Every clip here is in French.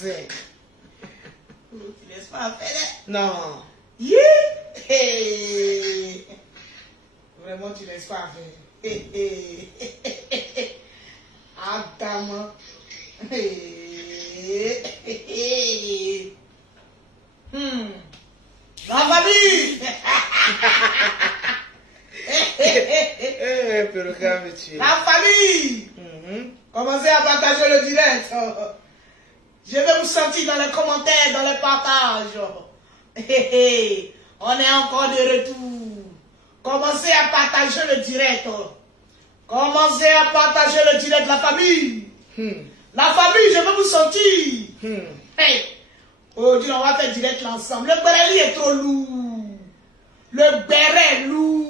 c'est. Tu laisses pas faire. Non. Hey. Vraiment, tu laisses pas faire. Attends. La famille. La famille. Commencez à partager le direct. Je vais vous sentir dans les commentaires, dans les partages. On est encore de retour. Commencez à partager le direct. Commencez à partager le direct, la famille. La famille, je veux vous sentir. Hey. Aujourd'hui, on va faire direct l'ensemble. Le béret est trop lourd. Le béret est lourd.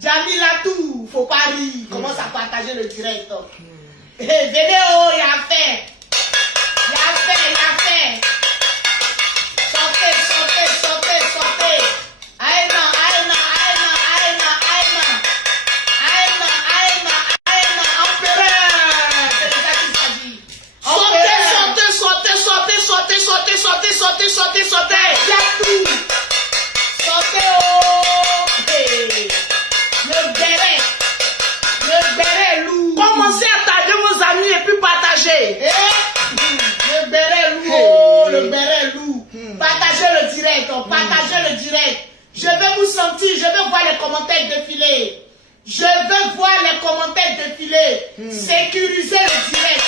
Jamilatou, faut pas rire. Commence à partager le direct. Venez, oh, il y a fait. Il y a fait, il y a fait. Sortez, sortez, sortez, sortez. Aïna, aïna, aïna, aïna, aïna. Aïna, aïna, aïna, empereur. C'est ça qu'il s'agit. Sortez, sortez, sortez, sortez, sortez, sortez, sortez, sortez, sortez, sortez. Yatou. Sortez, oh. Le béret lourd. Commencez à taguer vos amis et puis partagez. Le béret lourd, le béret lourd. Partagez le direct, partagez le direct. Je vais vous sentir, je vais voir les commentaires défiler. Je vais voir les commentaires défiler. Sécurisez le direct.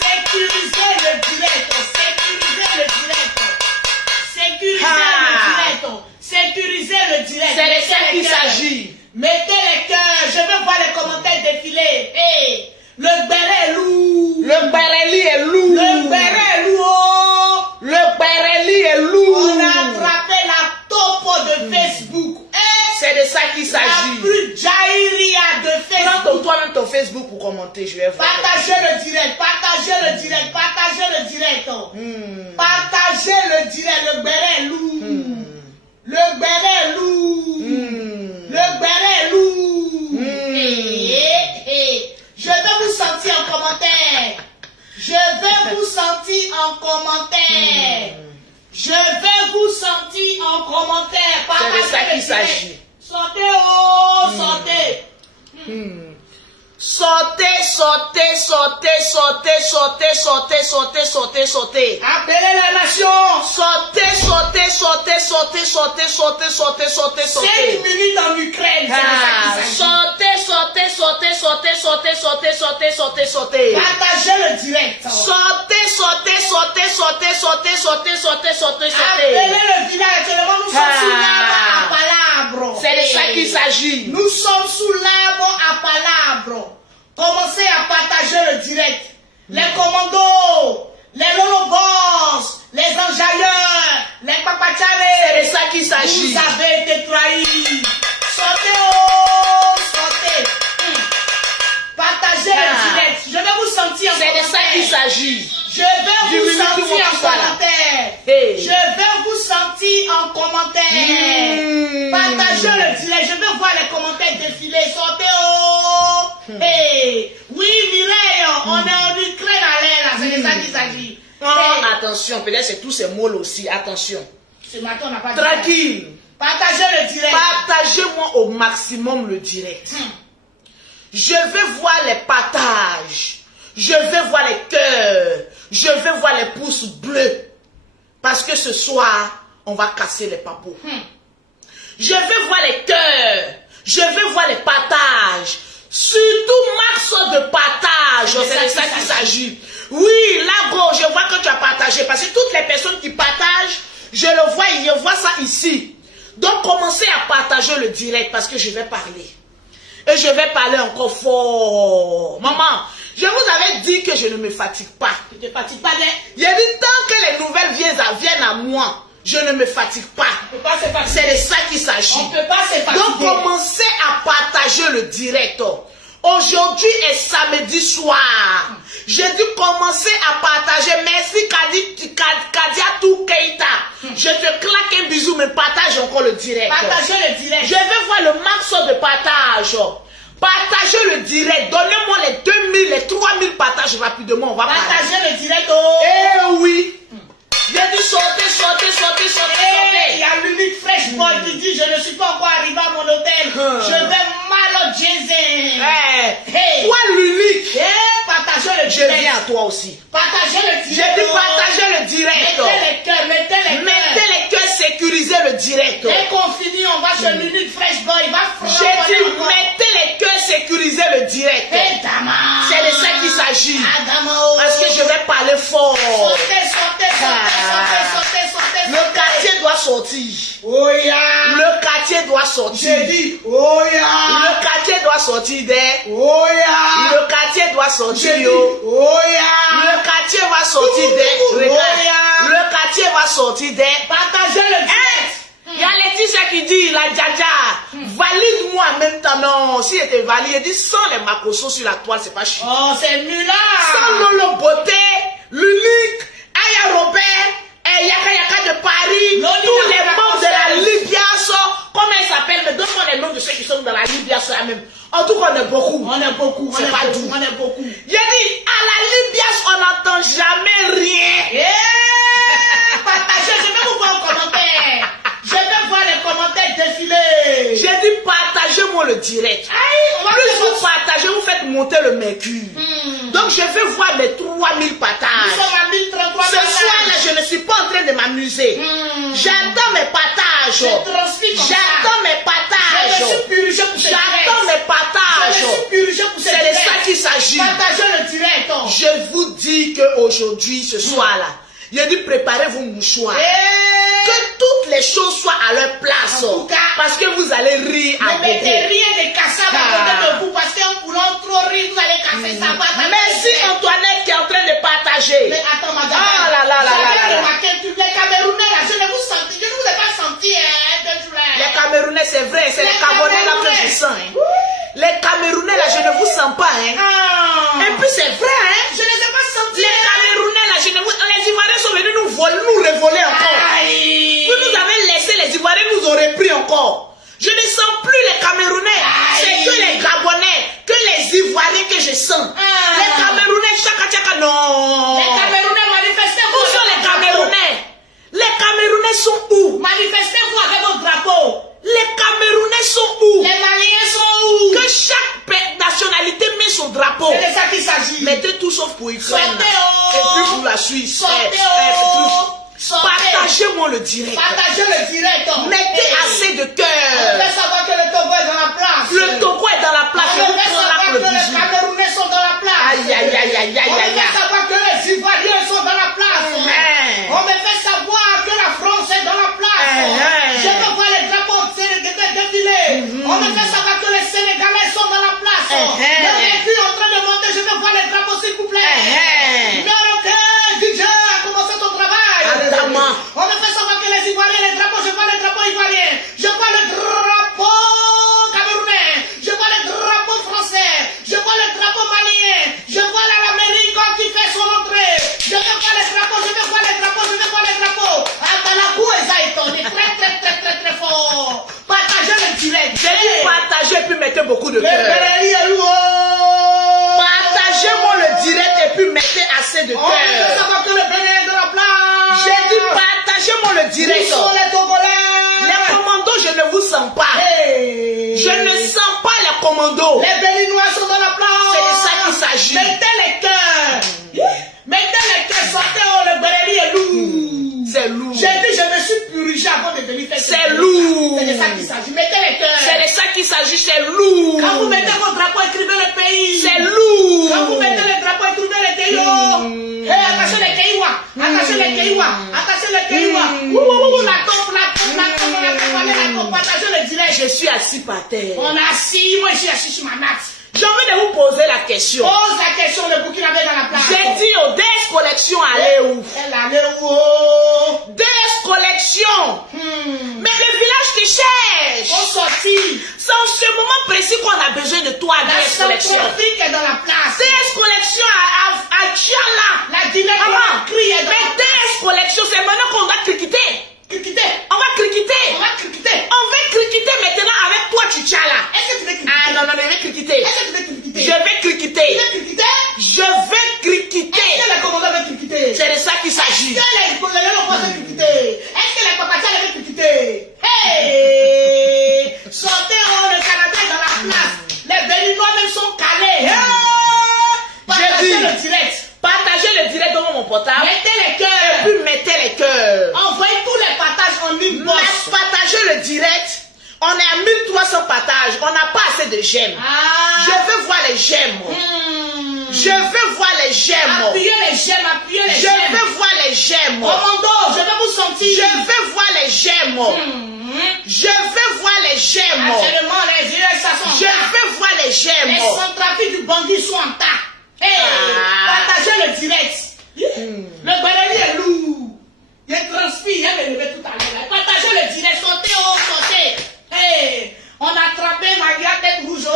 Sécurisez le direct. Sécurisez le direct. Sécurisez le direct. Sécurisez le direct. C'est de ça qu'il s'agit. Mettez les cœurs. Je veux voir les commentaires défiler. Hey, le béret est lourd. Le béret est lourd. Le béret est lourd. Le béret est lourd. On a attrapé la topo de Facebook. C'est de ça qu'il s'agit. La plus jaïria de Facebook. Prends toi-même ton Facebook pour commenter. Je vais voir. Partagez le direct. Partagez le direct. Partagez le direct. Partagez le direct. Le béret est lourd. Le béret est lourd. Le béret est lourd. Je vais vous sentir en commentaire. Je vais vous sentir en commentaire. Je vais vous sentir en commentaire. C'est de ça qu'il s'agit. Sortez, oh, sortez. Sortez, sortez, sortez, sortez, sortez, sortez, sortez, sortez, sortez. Appelez la nation. Sortez, sortez, sortez, sortez, sortez, sortez, sortez, sortez, sortez. 5 minutes en Ukraine. Sortez, sortez, sortez, sortez, sortez, sortez, sortez, sortez, sortez. Partagez le direct. Sortez, sortez, sortez, sortez, sortez, sortez, sortez, sortez, sortez. Appelez le village. Nous sommes sous l'arbre à palabre. C'est de ça qu'il s'agit. Nous sommes sous l'arbre à palabre. Commencez à partager le direct. Les commandos, les lolobos, les enjailleurs, les papacharés. C'est de ça qu'il s'agit. Vous avez été trahis. Sortez, oh, sortez. Partagez le direct. Je vais vous sentir en commentaire. C'est de ça qu'il s'agit. Je vais vous sentir en commentaire. Je vais vous sentir en commentaire. Partagez le direct. Je vais voir les commentaires défiler. Sortez, oh. Hey. Oui, Mireille, on est en Ukraine à l'air là. C'est de ça qu'il s'agit. Attention, peut-être c'est tous ces mots aussi. Attention. Ce matin, on n'a pas dit. Tranquille. Partagez le direct. Partagez-moi au maximum le direct. Je vais voir les partages. Je vais voir les cœurs. Je vais voir les pouces bleus. Parce que ce soir, on va casser les papous. Je vais voir les cœurs. Je vais voir les partages. Surtout max de partage. C'est de ça qu'il s'agit. Oui, là, gros, je vois que tu as partagé. Parce que toutes les personnes qui partagent, je le vois, je vois ça ici. Donc, commencez à partager le direct parce que je vais parler. Et je vais parler encore fort. Maman, je vous avais dit que je ne me fatigue pas. Tu ne te fatigues pas, il y a dit tant que les nouvelles viennent à moi, je ne me fatigue pas. C'est de ça qu'il s'agit. On ne peut pas se fatiguer. Donc, commencez à partager le direct. Aujourd'hui est samedi soir. J'ai dû commencer à partager. Merci Kadiatou Keita. Je te claque un bisou, mais partage encore le direct. Partagez le direct. Je vais voir le max de partage. Partagez le direct. Donnez-moi les 2000, les 3000 partages rapidement. On va partager le direct. Oh. Eh oui. J'ai dit sortez. Il y a l'unique Fresh Boy qui dit je ne suis pas encore arrivé à mon hôtel. Je vais mal au Jason. Hey. Toi l'unique. Partagez le direct. Je viens à toi aussi. Partagez le direct. J'ai dit partagez le direct. Mettez les cœurs. Sécurisez le direct. Dès qu'on finit, on va chez l'unique Fresh Boy. Il va j'ai dit mettez les cœurs, sécurisez le direct. C'est de ça qu'il s'agit. Parce que je vais parler fort. Le quartier doit sortir. Oh yeah. Le quartier doit sortir. J'ai dit, oh yeah. Le quartier doit sortir des. Oh yeah. Le quartier doit sortir. Oh yeah. Le quartier va sortir des. Regarde. Oh yeah. Le quartier va sortir des. Partagez le direct. Il y a Laetitia qui dit, la Djaja, valide-moi en même temps. Non, si elle était valide, elle dit sans les macossos sur la toile, c'est pas chiant. Oh, c'est nul là. Sans Lolo Beauté, l'unique, Aya Robert, et Yaka de Paris, tous les membres de la Libiaso, comment elle s'appelle, mais donne-moi les noms de ceux qui sont dans la Libiaso là même. En tout cas, on est beaucoup. On est beaucoup. C'est pas tout. On est beaucoup. Il a dit, à la Libiaso, on n'entend jamais rien. Partagez, je vais vous voir en commentaire. Je vais voir les commentaires défiler. J'ai dit partagez-moi le direct. Plus vous partagez, vous faites monter le mercure. Donc je vais voir les 3000 partages. Nous sommes à 1033 Ce soir-là, je ne suis pas en train de m'amuser. J'attends mes partages. J'attends mes partages. Je suis purgé pour j'attends mes partages. Je suis purgé pour c'est de ça qu'il s'agit. Partagez le direct. Je vous dis qu'aujourd'hui, ce soir-là, il a dit préparez vos mouchoirs. Que toutes les choses soient à leur place. En tout cas, parce que vous allez rire à ne mettez rien de cassable à côté de vous parce qu'en voulant trop rire, vous allez casser ça. Merci Antoinette qui est en train de partager. Mais attends, madame. Ah là là là là. Les Camerounais là, je ne vous senti, je ne vous ai pas senti. Les Camerounais, c'est vrai, c'est les Camerounais là que je sens. Les Camerounais là, je ne vous sens pas. Et puis c'est vrai, je ne les ai pas sentis. Les Camerounais là, les Ivoiriens sont venus nous révoler encore. Vous nous avez laissé, les Ivoiriens nous auraient pris encore. Je ne sens plus les Camerounais. C'est que les Gabonais, que les Ivoiriens que je sens. Les Camerounais, chaka, non. Les Camerounais, manifestez-vous. Où sont les Camerounais? Les Camerounais sont où? Manifestez-vous avec votre drapeau. Les Camerounais sont où? Les Maliens sont où? Que chaque nationalité met son drapeau. C'est de ça qu'il s'agit. Mettez tout sauf pour Ukraine. Sortez. Et puis pour la Suisse. Partagez-moi le direct. Partagez le direct. Mettez assez de cœur. On fait savoir que le Togo est dans la place. Le Togo est dans la place. On fait savoir que les Camerounais sont dans la place. Aïe, aïe, aïe, aïe, aïe, on fait savoir que les Ivoiriens sont dans la place. On me fait savoir que la France est dans la place. Je peux voir les drapeaux défiler. On me fait savoir que les Sénégalais sont dans la place. Le véhicule est en train de monter. Je peux voir les drapeaux, s'il vous plaît. DJ, commencez ton travail. On me fait savoir que les Ivoiriens, les drapeaux, je vois les drapeaux ivoiriens. Je vois le drapeau camerounais. Je vois le drapeau français. Je vois le drapeau malien. Je vois l'Amérique qui fait son entrée. Je veux voir les drapeaux, je veux voir les drapeaux, je veux voir les drapeaux. Atalakou et Zaïton, on est très fort. Partagez le direct. J'ai dit partagez puis mettez beaucoup de cœur. Partagez-moi le direct et puis mettez assez de cœur. On veut savoir que le Bénin est de la place. J'ai dit partagez-moi le direct. Où sont les Togolais? Les commandos, je ne vous sens pas. Je ne sens pas les commandos. Les Béninois sont dans la place. C'est de ça qu'il s'agit. Mettez les cœurs. Mettez les cœurs, sortez, le Bénéli est lourd. C'est lourd. J'ai dit, je me suis purgé avant de venir faire. C'est lourd. C'est de ça qu'il s'agit. Mettez les cœurs. C'est de ça qu'il s'agit, c'est lourd. Quand vous mettez votre drapeau, écrivez le pays. C'est lourd. Quand vous mettez le drapeau, écrivez le pays. Attachez les Kéiwa. Attachez les Kéiwa. Attachez les Kéiwa. La tombe, partagez le direct. Je suis assis par terre. On est assis, moi je suis assis sur ma natte. J'ai envie de vous poser la question. Pose la question, le Burkinabé dans la place. J'ai dit aux DS Collection, allez où? Elle allait où? DS Collection. Mais le village te cherche. On sortit. C'est en ce moment précis qu'on a besoin de toi, DS Collection. La Centrafrique est dans la place. DS Collection à Tchala. La Guinée crie est dans la place. Mais DS Collection, c'est maintenant qu'on va criqueter. On va criqueter. On va criqueter. On va criqueter maintenant avec toi, Tchala. Est-ce que tu veux criqueter? Ah non, je vais criqueter. On est à 1300 partages. On n'a pas assez de j'aime. Ah. Je veux voir les j'aime. Je veux voir les j'aime. Appuyez les j'aime, appuyez les Je j'aime. veux voir les j'aime. Commando, je vais vous sentir. Je veux voir les j'aime. Je veux voir les j'aime. Actuellement, les yeux, ça sont Je veux voir les j'aime. Les centrafilles du bandit sont en tas. Hey, partagez le direct. Le balai est lourd. Il transpire, il va lever tout à l'heure. Partagez le direct, sautez, oh, sautez. Hey, on a attrapé Maria tête rouge.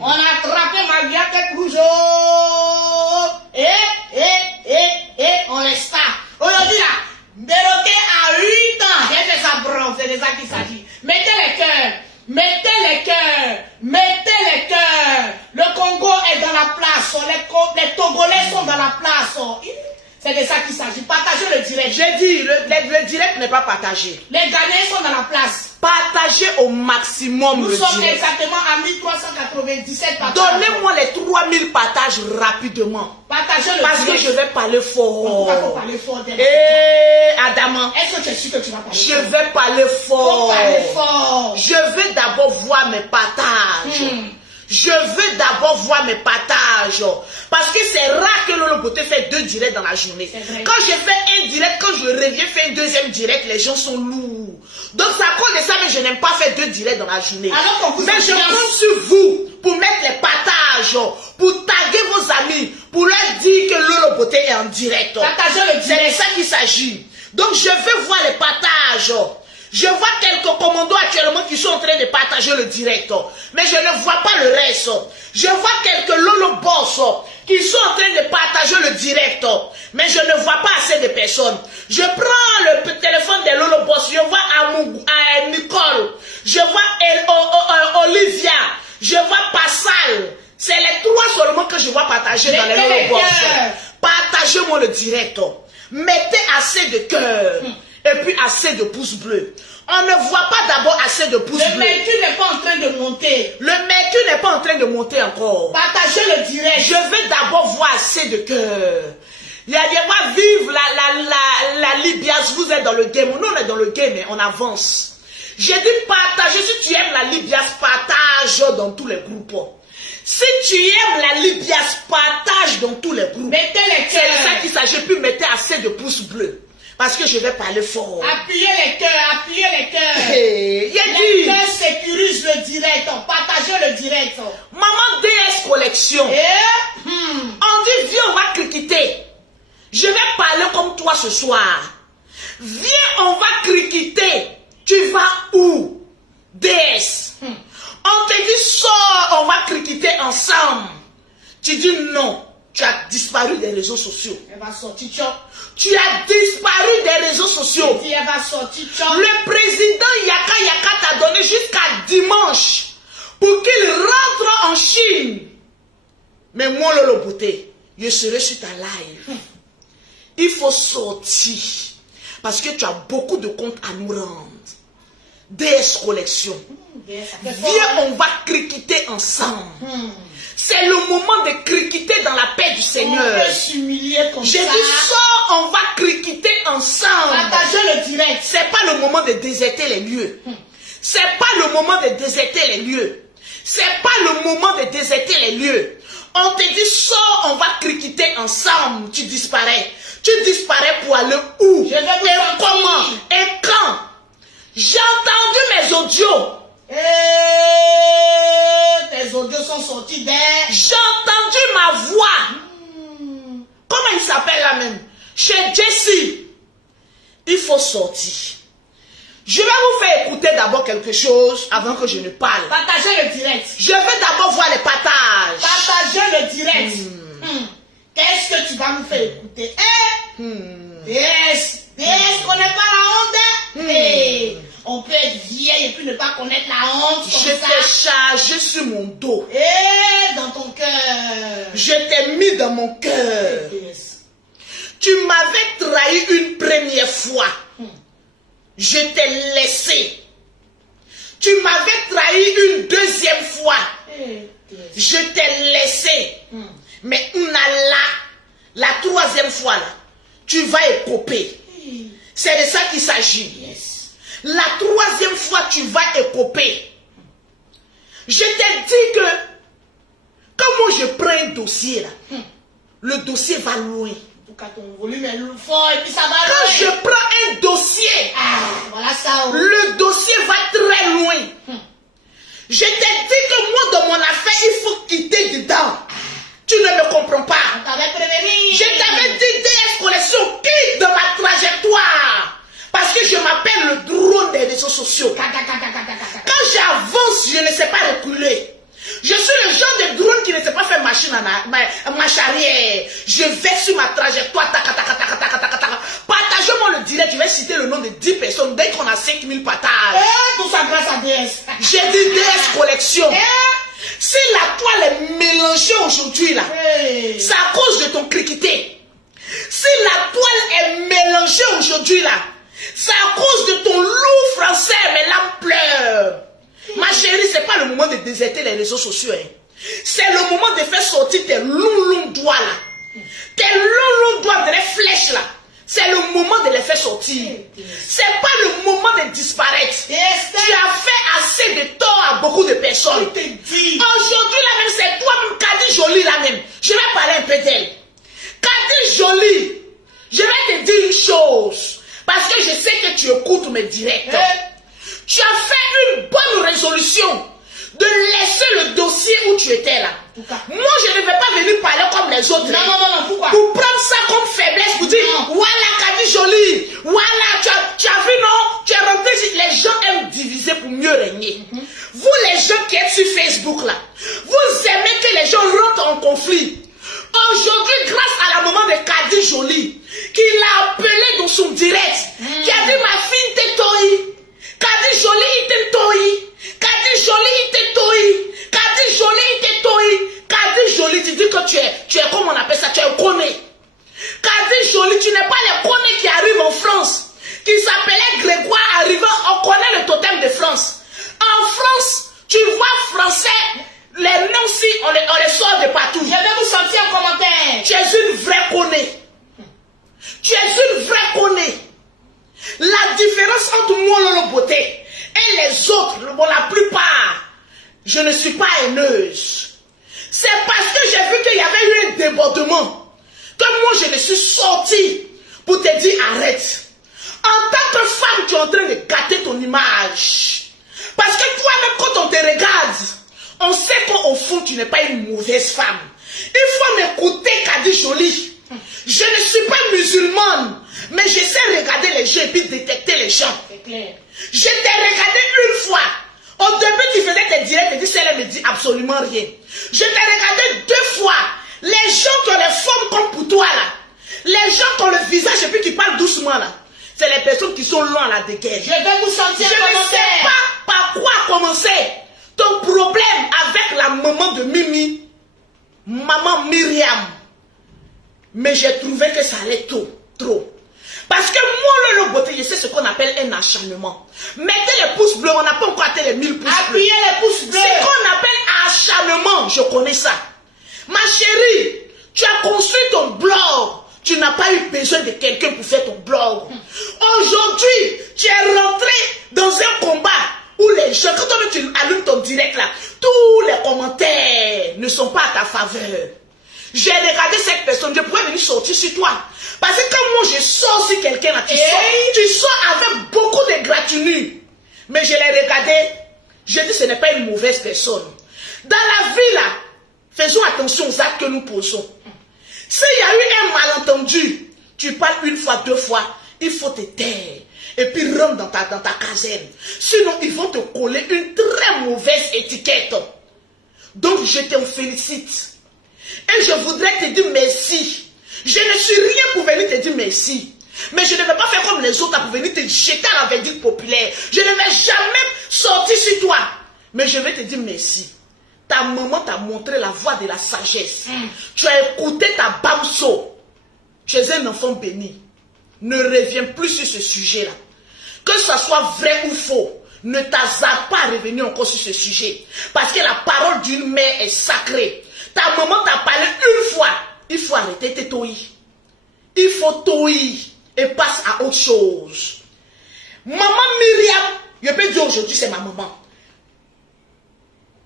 On a attrapé Maria tête rouge. On laisse ça. Aujourd'hui là, déroqué à 8 ans. J'ai fait ça, bro, c'est de ça qu'il s'agit. Mettez les cœurs. Mettez les cœurs, mettez les cœurs. Le Congo est dans la place, les Togolais sont dans la place. C'est de ça qu'il s'agit. Partagez le direct. J'ai dit, le direct n'est pas partagé. Les Ghanéens sont dans la place. Partagez au maximum Nous le sommes direct. exactement à 1397 partages. Donnez-moi les 3000 partages rapidement. Partagez le Parce direct. que je vais parler fort. Pourquoi faut parler fort d'elle? Adama, Est-ce que tu es sûr que tu vas parler je fort? vais parler fort. Faut parler fort. Je veux d'abord voir mes partages. Je veux d'abord voir mes partages. Parce que c'est rare que Lolo Beauté fait 2 directs dans la journée. Quand je fais un direct, quand je reviens faire un deuxième direct, les gens sont lourds. Donc c'est à cause de ça que je n'aime pas faire 2 directs dans la journée. Mais je compte sur vous pour mettre les partages, pour taguer vos amis, pour leur dire que Lolo Beauté est en direct. Partagez le direct. C'est de ça qu'il s'agit. Donc je veux voir les partages. Je vois quelques commandos actuellement qui sont en train de partager le direct. Mais je ne vois pas le reste. Je vois quelques Lolo Boss qui sont en train de partager le direct. Mais je ne vois pas assez de personnes. Je prends le téléphone des Lolo Boss. Je vois à Nicole. Je vois Olivia. Je vois Passal. C'est les 3 seulement que je vois partager dans les Lolo Boss. Partagez-moi le direct. Mettez assez de cœur. Et puis assez de pouces bleus. On ne voit pas d'abord assez de pouces bleus. Le mercure n'est pas en train de monter. Le mercure n'est pas en train de monter encore. Partagez le direct. Je veux d'abord voir assez de cœur. Il y a des fois, vive la Libias, vous êtes dans le game. Nous, on est dans le game et on avance. J'ai dit partager. Si tu aimes la Libias, partage dans tous les groupes. Si tu aimes la Libias, partage dans tous les groupes. Mettez les cœurs. C'est ça qu'il s'agit. Puis mettez assez de pouces bleus. Parce que je vais parler fort. Appuyez les cœurs, appuyez les cœurs. Les cœurs sécurisent le direct. Partagez le direct. Maman DS Collection. On dit, viens, on va criqueter. Je vais parler comme toi ce soir. Viens, on va criqueter. Tu vas où? DS. On te dit, sors, on va criqueter ensemble. Tu dis non. Tu as disparu des réseaux sociaux. Elle va sortir, tu as disparu des réseaux sociaux. Elle va sortir, le président Yaka t'a donné jusqu'à dimanche pour qu'il rentre en Chine. Mais moi, Lolo Beauté, je serai sur ta live. Il faut sortir. Parce que tu as beaucoup de comptes à nous rendre. DS Collection. Viens, on va criqueter ensemble. C'est le moment de criqueter dans la paix du Seigneur. On peut s'humilier comme ça. J'ai dit, sors, on va criqueter ensemble. Partagez le direct. C'est pas le moment de déserter les lieux. C'est pas le moment de déserter les lieux. C'est pas le moment de déserter les lieux. On te dit, sors, on va criqueter ensemble. Tu disparais. Tu disparais pour aller où? Je vais vous et comment? Et quand? J'ai entendu mes audios. Tes audios sont sortis d'air. J'ai entendu ma voix. Comment il s'appelle là même? Chez Jessie. Il faut sortir. Je vais vous faire écouter d'abord quelque chose avant que je ne parle. Partagez le direct. Je vais d'abord voir les partages. Partagez le direct. Qu'est-ce que tu vas nous faire écouter? DS, connaît pas la honte. On peut être vieille et puis ne pas connaître la honte. Je t'ai chargé sur mon dos. Et dans ton cœur. Je t'ai mis dans mon cœur. Tu m'avais trahi une première fois. Je t'ai laissé. Tu m'avais trahi une deuxième fois. Je t'ai laissé. Mais la troisième fois là, tu vas écoper. C'est de ça qu'il s'agit. La troisième fois, tu vas écoper. Je t'ai dit que quand moi je prends un dossier, là, le dossier va loin. Ton volume est fort et puis ça va Quand loin. je prends un dossier, voilà ça. Le dossier va très loin. Je t'ai dit que moi, dans mon affaire, il faut quitter dedans. Tu ne me comprends pas. On t'avait prévenu. Je t'avais dit, DS Collection, quitte de ma trajectoire. Parce que je m'appelle le drone des réseaux sociaux. Quand j'avance, je ne sais pas reculer. Je suis le genre de drone qui ne sait pas faire machine à marche arrière. Je vais sur ma trajectoire. Partagez-moi le direct. Je vais citer le nom de 10 personnes. Dès qu'on a 5000 partages. Tout ça grâce à DS. J'ai dit DS Collection. Si la toile est mélangée aujourd'hui là, c'est à cause de ton criqueté. Si la toile est mélangée aujourd'hui là, c'est à cause de ton loup français, mais l'âme pleure. Ma chérie, c'est pas le moment de déserter les réseaux sociaux. Hein. C'est le moment de faire sortir tes longs doigts là. Tes longs doigts de les flèches là. C'est le moment de les faire sortir. C'est pas le moment de disparaître. Tu as fait assez de tort à beaucoup de personnes. Aujourd'hui là même, c'est toi-même, Kadi Jolie là même. Je vais parler un peu d'elle. Kadi Jolie, je vais te dire une chose. Parce que je sais que tu écoutes mes directs. Tu as fait une bonne résolution de laisser le dossier où tu étais là. Moi, je ne vais pas venir parler comme les autres. Non, pourquoi? Pour prendre ça comme faiblesse, pour dire, voilà, Kadi Jolie, voilà, tu as vu, non? Tu es rentré, les gens aiment diviser pour mieux régner. Vous, les gens qui êtes sur Facebook là, vous aimez que les gens rentrent en conflit. Aujourd'hui, grâce à la maman de Kadi Jolie, qui l'a appelé dans son direct, qui a dit, ma fille t'es toi. Kadi Jolie, il t'est toi. Kadi Jolie, il t'est toi. Kadi Jolie, il t'est toi. Kadi Jolie, tu dis que tu es comme on appelle ça, tu es un conné. Kadi Jolie, tu n'es pas les connés qui arrivent en France, qui s'appelait Grégoire arrivant, on connaît le totem de France. En France, tu vois français, les noms si, on les sort de partout. Je vais vous sortir un commentaire. Tu es une vraie connée. Tu es une vraie connée. La différence entre moi, Lolo Beauté, et les autres, bon, la plupart, je ne suis pas haineuse. C'est parce que j'ai vu qu'il y avait eu un débordement que moi, je me suis sortie pour te dire arrête. En tant que femme, tu es en train de gâter ton image. Parce que toi-même, quand on te regarde, on sait qu'au fond, tu n'es pas une mauvaise femme. Il faut m'écouter, Kadi Jolie. Je ne suis pas musulmane, mais je sais regarder les gens et puis détecter les gens. C'est clair. Je t'ai regardé une fois. Au début, tu faisais tes directs et tu elle me dit absolument rien. Je t'ai regardé 2 fois. Les gens qui ont les formes comme pour toi là, les gens qui ont le visage et puis qui parlent doucement là, c'est les personnes qui sont loin là de guerre. Je vais vous sortir Je ne sais pas par quoi commencer. Ton problème avec la maman de Mimi, maman Myriam, mais j'ai trouvé que ça allait trop. Parce que moi, le beauté, je sais ce qu'on appelle un acharnement. Mettez les pouces bleus, on n'a pas encore atteint les 1000 pouces bleus. Appuyez les pouces bleus. Ce qu'on appelle acharnement, je connais ça. Ma chérie, tu as construit ton blog. Tu n'as pas eu besoin de quelqu'un pour faire ton blog. Aujourd'hui, tu es rentré dans un combat où les gens, quand tu allumes ton direct là, tous les commentaires ne sont pas à ta faveur. J'ai regardé cette personne, je pourrais venir sortir sur toi. Parce que quand moi je sors sur quelqu'un là, tu sors avec beaucoup de gratitude. Mais je l'ai regardé, je dis ce n'est pas une mauvaise personne. Dans la vie là, faisons attention aux actes que nous posons. S'il y a eu un malentendu, tu parles 1 fois, 2 fois, il faut te taire. Et puis rentre dans ta caserne. Sinon, ils vont te coller une très mauvaise étiquette. Donc, je te félicite. Et je voudrais te dire merci. Je ne suis rien pour venir te dire merci. Mais je ne vais pas faire comme les autres pour venir te jeter à la verdict populaire. Je ne vais jamais sortir sur toi. Mais je vais te dire merci. Ta maman t'a montré la voie de la sagesse. Tu as écouté ta bamso. Tu es un enfant béni. Ne reviens plus sur ce sujet-là. Que ce soit vrai ou faux, ne t'hasarde pas à revenir encore sur ce sujet. Parce que la parole d'une mère est sacrée. Ta maman t'a parlé 1 fois. Il faut arrêter tes toïs. Il faut toïs et passe à autre chose. Maman Myriam Je peux dire aujourd'hui, c'est ma maman.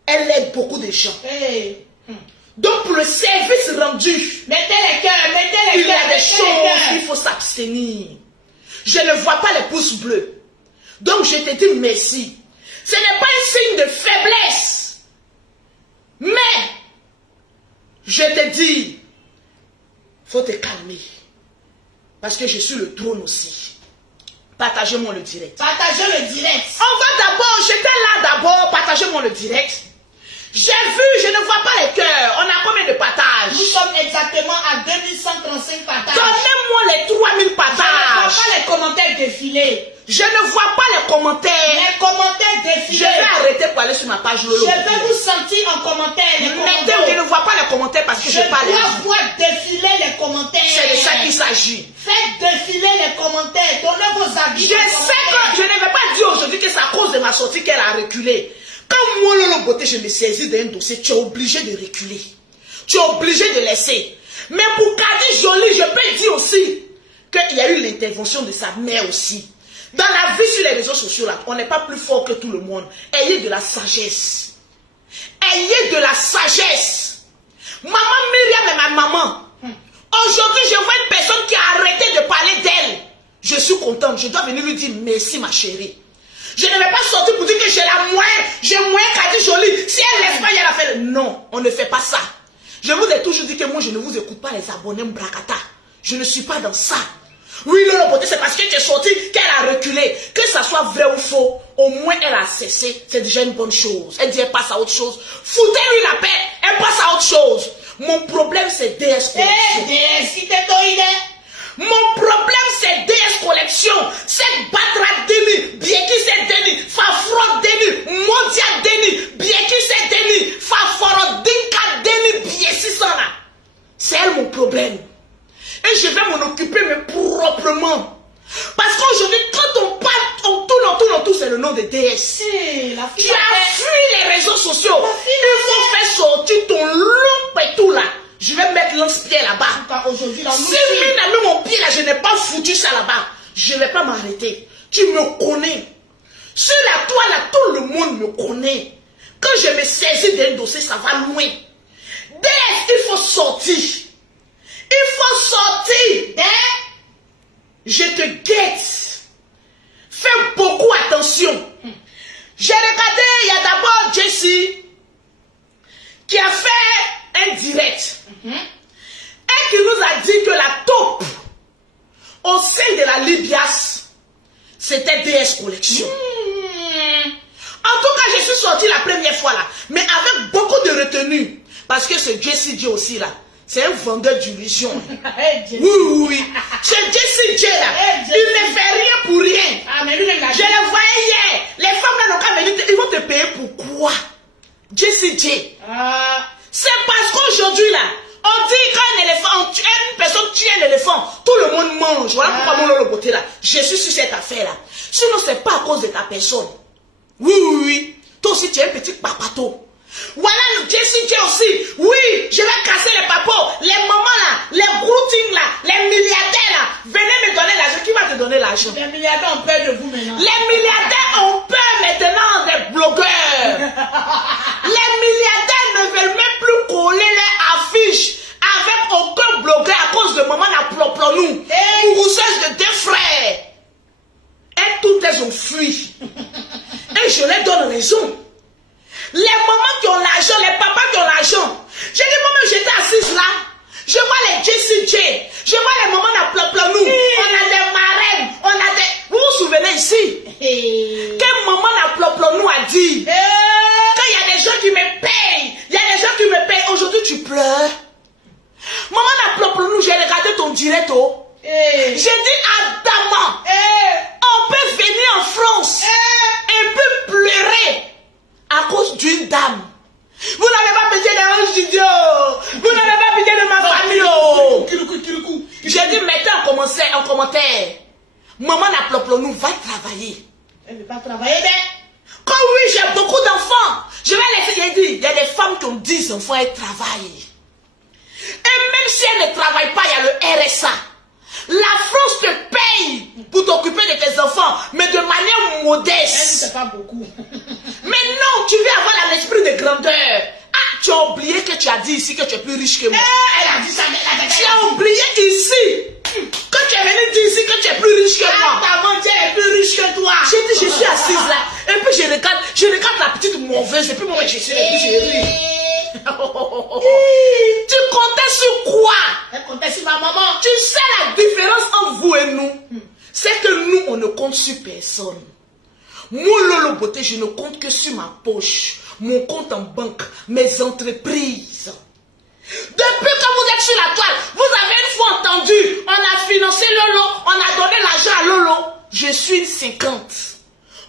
Elle aide beaucoup de gens. Donc, pour le service rendu, mettez les cœurs, il y a des choses, il faut s'abstenir. Je ne vois pas les pouces bleus. Donc, je te dis merci. Ce n'est pas un signe de faiblesse. Mais, je te dis, il faut te calmer. Parce que je suis le trône aussi. Partagez-moi le direct. Partagez le direct. On va d'abord, j'étais là d'abord, partagez-moi le direct. J'ai vu, je ne vois pas les cœurs. On a combien de partages? Nous sommes exactement à 2135 partages. Donnez-moi les 3000 partages. Je ne vois pas les commentaires défiler. Je ne vois pas les commentaires. Les commentaires défiler. Je vais arrêter pour aller sur ma page Lolo. Je vais vous sentir en commentaire. Je ne vois pas les commentaires parce que je parle. Je dois voir défiler les commentaires. C'est de ça qu'il s'agit. Faites défiler les commentaires. Donnez vos avis. Je sais que je ne vais pas dire aujourd'hui que c'est à cause de ma sortie qu'elle a reculé. Quand moi, Lolo Beauté, je me saisis d'un dossier, tu es obligé de reculer. Tu es obligé de laisser. Mais pour Kadi Jolie, je peux dire aussi qu'il y a eu l'intervention de sa mère aussi. Dans la vie sur les réseaux sociaux, là, on n'est pas plus fort que tout le monde. Ayez de la sagesse. Ayez de la sagesse. Maman Myriam est ma maman. Aujourd'hui, je vois une personne qui a arrêté de parler d'elle. Je suis contente. Je dois venir lui dire merci, ma chérie. Je ne vais pas sortir pour dire que j'ai la moyenne. J'ai moyen Kadi Jolie. Si elle laisse pas, elle a fait. Non, on ne fait pas ça. Je vous ai toujours dit que moi, je ne vous écoute pas les abonnés Mbrakata. Je ne suis pas dans ça. Oui, Lolo Beauté, c'est parce que tu es sorti qu'elle a reculé. Que ça soit vrai ou faux, au moins elle a cessé. C'est déjà une bonne chose. Elle dit elle passe à autre chose. Foutez-lui la paix. Elle passe à autre chose. Mon problème, c'est DS Collection. Mon problème, c'est DS Collection. C'est Batra Deni, bien qui c'est Deni, Fafro Deni, Mondia Deni, bien qui c'est Deni, Faforo Dinka Deni, bien si ça là. C'est elle mon problème. Et je vais m'en occuper, mais proprement. Parce qu'aujourd'hui, quand on parle, on tourne, c'est le nom de DS. Tu as fui les réseaux sociaux. Il faut faire sortir ton lump et tout là. Je vais mettre lance-pied là-bas. Aujourd'hui, si Mina a mis mon pied là, je n'ai pas foutu ça là-bas. Je ne vais pas m'arrêter. Tu me connais. Sur la toile là, tout le monde me connaît. Quand je me saisis d'un dossier, ça va loin. DS, il faut sortir. Il faut sortir. Je te guette. Fais beaucoup attention. J'ai regardé, il y a d'abord Jessie qui a fait un direct. Et qui nous a dit que la taupe au sein de la Libias, c'était DS Collection. En tout cas, je suis sorti la première fois là, mais avec beaucoup de retenue. Parce que ce Jessie J aussi là, c'est un vendeur d'illusions. Oui. C'est Jessie J là. Il ne fait rien pour rien. Je le voyais hier. Les femmes là n'ont qu'à me dire, ils vont te payer pour quoi? Jessie J. C'est parce qu'aujourd'hui là, on dit quand un éléphant, une personne tue un éléphant, tout le monde mange. Voilà pourquoi mon Lolo Beauté là, je suis sur cette affaire là. Sinon, c'est pas à cause de ta personne. Oui. Toi aussi, tu es un petit papato. Voilà le Jessie J aussi. Oui, je vais casser les papos, les mamans là, les groutings là, les milliardaires là. Venez me donner l'argent. Qui va te donner l'argent? Les milliardaires ont peur de vous maintenant. Les milliardaires ont peur maintenant des blogueurs. Les milliardaires ne veulent même plus coller les affiches avec aucun blogueur à cause de maman nous. Mourusseuse de deux frères. Et toutes elles ont fui. Et je leur donne raison. Les mamans qui ont l'argent, les papas qui ont l'argent. J'ai dit, moi-même, j'étais assise là. Je vois les Jessie J. Je vois les mamans à nous. On a des marraines. On a des... Vous vous souvenez ici? Quelle maman à nous a dit? Quand il y a des gens qui me payent. Il y a des gens qui me payent. Aujourd'hui, tu pleures. Maman à nous, j'ai regardé ton direct. J'ai dit à Dama, on peut venir en France et peut pleurer à cause d'une dame. Vous n'avez pas pitié d'un studio. Vous n'avez pas pitié de ma famille. J'ai dit, mettez en commentaire. Maman nous va travailler. Elle ne va pas travailler, mais... Quand oui, j'ai beaucoup d'enfants. Je vais laisser, j'ai dit, il y a des femmes qui ont 10 enfants et travaillent. Et même si elles ne travaillent pas, il y a le RSA. La France te paye pour t'occuper de tes enfants, mais de manière modeste. C'est pas beaucoup. Mais non, tu veux avoir l'esprit de grandeur. Ah, tu as oublié que tu as dit ici que tu es plus riche que moi. Elle a dit ça, Tu as oublié ici que tu es venu dire ici que tu es plus riche que moi. Ta tu es plus riche que toi. J'ai dit, je suis assise là. Et puis je regarde la petite mauvaise. Et puis moi, je suis là. Et puis je ris. Tu comptais sur quoi? Elle comptait sur ma maman. Tu sais la différence entre vous et nous? C'est que nous, on ne compte sur personne. Moi, Lolo Beauté, je ne compte que sur ma poche, mon compte en banque, mes entreprises. Depuis que vous êtes sur la toile, vous avez une fois entendu, on a financé Lolo, on a donné l'argent à Lolo. Je suis une 50.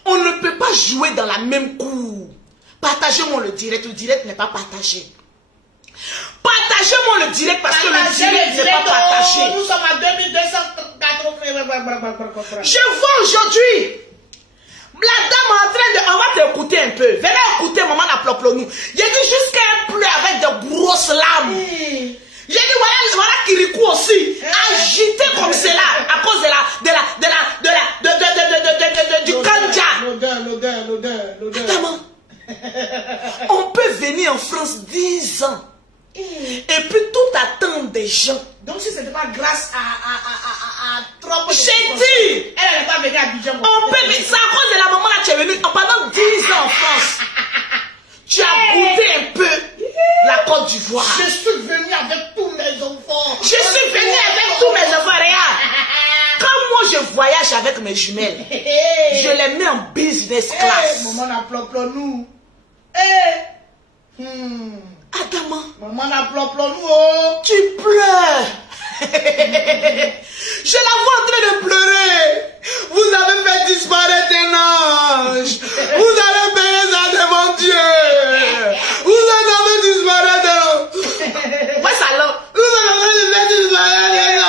On ne peut pas jouer dans la même cour. Partagez-moi le direct n'est pas partagé. Partagez-moi le direct parce que le direct n'est pas partagé. Nous sommes à 2280. Je vois aujourd'hui. La dame est en train de... On va t'écouter un peu. Venez écouter maman la ploplonou. J'ai dit jusqu'à un pleut avec de grosses larmes. J'ai dit voilà Kirikou aussi. Agité comme cela. À cause du kanja. L'odeur. On peut venir en France 10 ans. Et puis tout attend des gens. Donc si ce n'était pas grâce à trop... J'ai dit. Elle n'est pas venue à Abidjan. On peut, c'est à cause de la maman là tu es venue pendant 10 ans en France. Tu as goûté un peu la Côte d'Ivoire. Je suis venue avec tous mes enfants. Je suis venue avec tous mes enfants. Regarde. Quand moi je voyage avec mes jumelles, je les mets en business class. Maman n'a ploplonou. Adama. Maman n'a ploplonou. Tu pleures. Je la vois en train de pleurer. Vous avez fait disparaître un ange. Vous avez payé ça devant Dieu. Vous avez disparaître. Ouais, ça là. Vous avez fait disparaître un ange.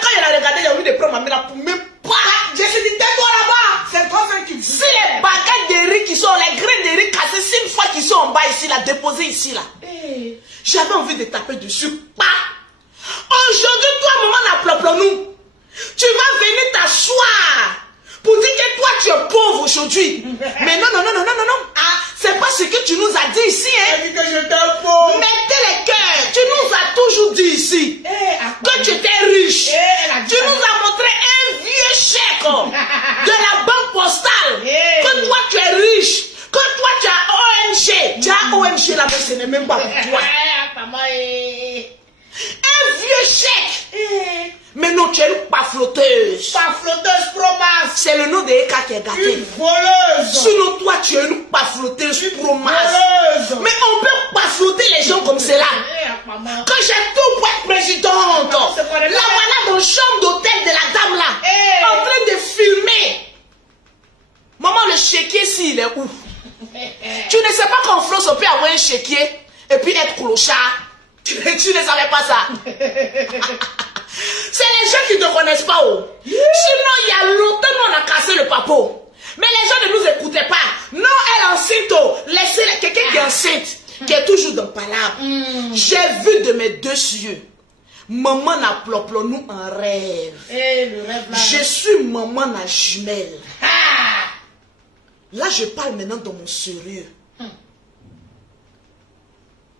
Quand il a regardé, il a envie de prendre ma main pour même pas. Je suis dit, tais-toi là-bas. C'est toi qui dit. Si les bagages de riz qui sont, les grains de riz cassés, si une fois qu'ils sont en bas ici, là, déposés ici, là. J'avais envie de taper dessus. Aujourd'hui, toi, maman, n'applaudons-nous. Tu vas venir t'asseoir pour dire que toi, tu es pauvre aujourd'hui. Mais non. C'est pas ce que tu nous as dit ici. Hein. Elle dit que j'étais pauvre. Mettez les cœurs. Tu nous as toujours dit ici que tu étais riche. Tu nous as montré un vieux chèque de la banque postale. Que toi, tu es riche. Que toi, tu as ONG. Tu as ONG là, mais ce n'est même pas pour toi. Un vieux chèque. Mais non, tu es une pafloteuse. Pafloteuse promas. C'est le nom de Eka qui est gâté. Une voleuse. Sinon, toi, tu es une pafloteuse promas. Voleuse. Mais on peut pafloter les gens comme cela. Quand j'ai tout pour être présidente, là, voilà mon chambre d'hôtel de la dame là. En train de filmer. Maman, le chéquier, s'il est où? Tu ne sais pas qu'en France, on peut avoir un chéquier et puis être clochard. Tu ne savais pas ça. C'est les gens qui ne te connaissent pas. Oh. Sinon, il y a longtemps, on a cassé le papo. Mais les gens ne nous écoutaient pas. Non, elle est enceinte. Oh. Laissez quelqu'un qui est enceinte, qui est toujours dans palabre. J'ai vu de mes deux yeux. Maman n'a ploplonou en rêve. Le rêve là. Je suis maman à jumelle. Là, je parle maintenant dans mon sérieux.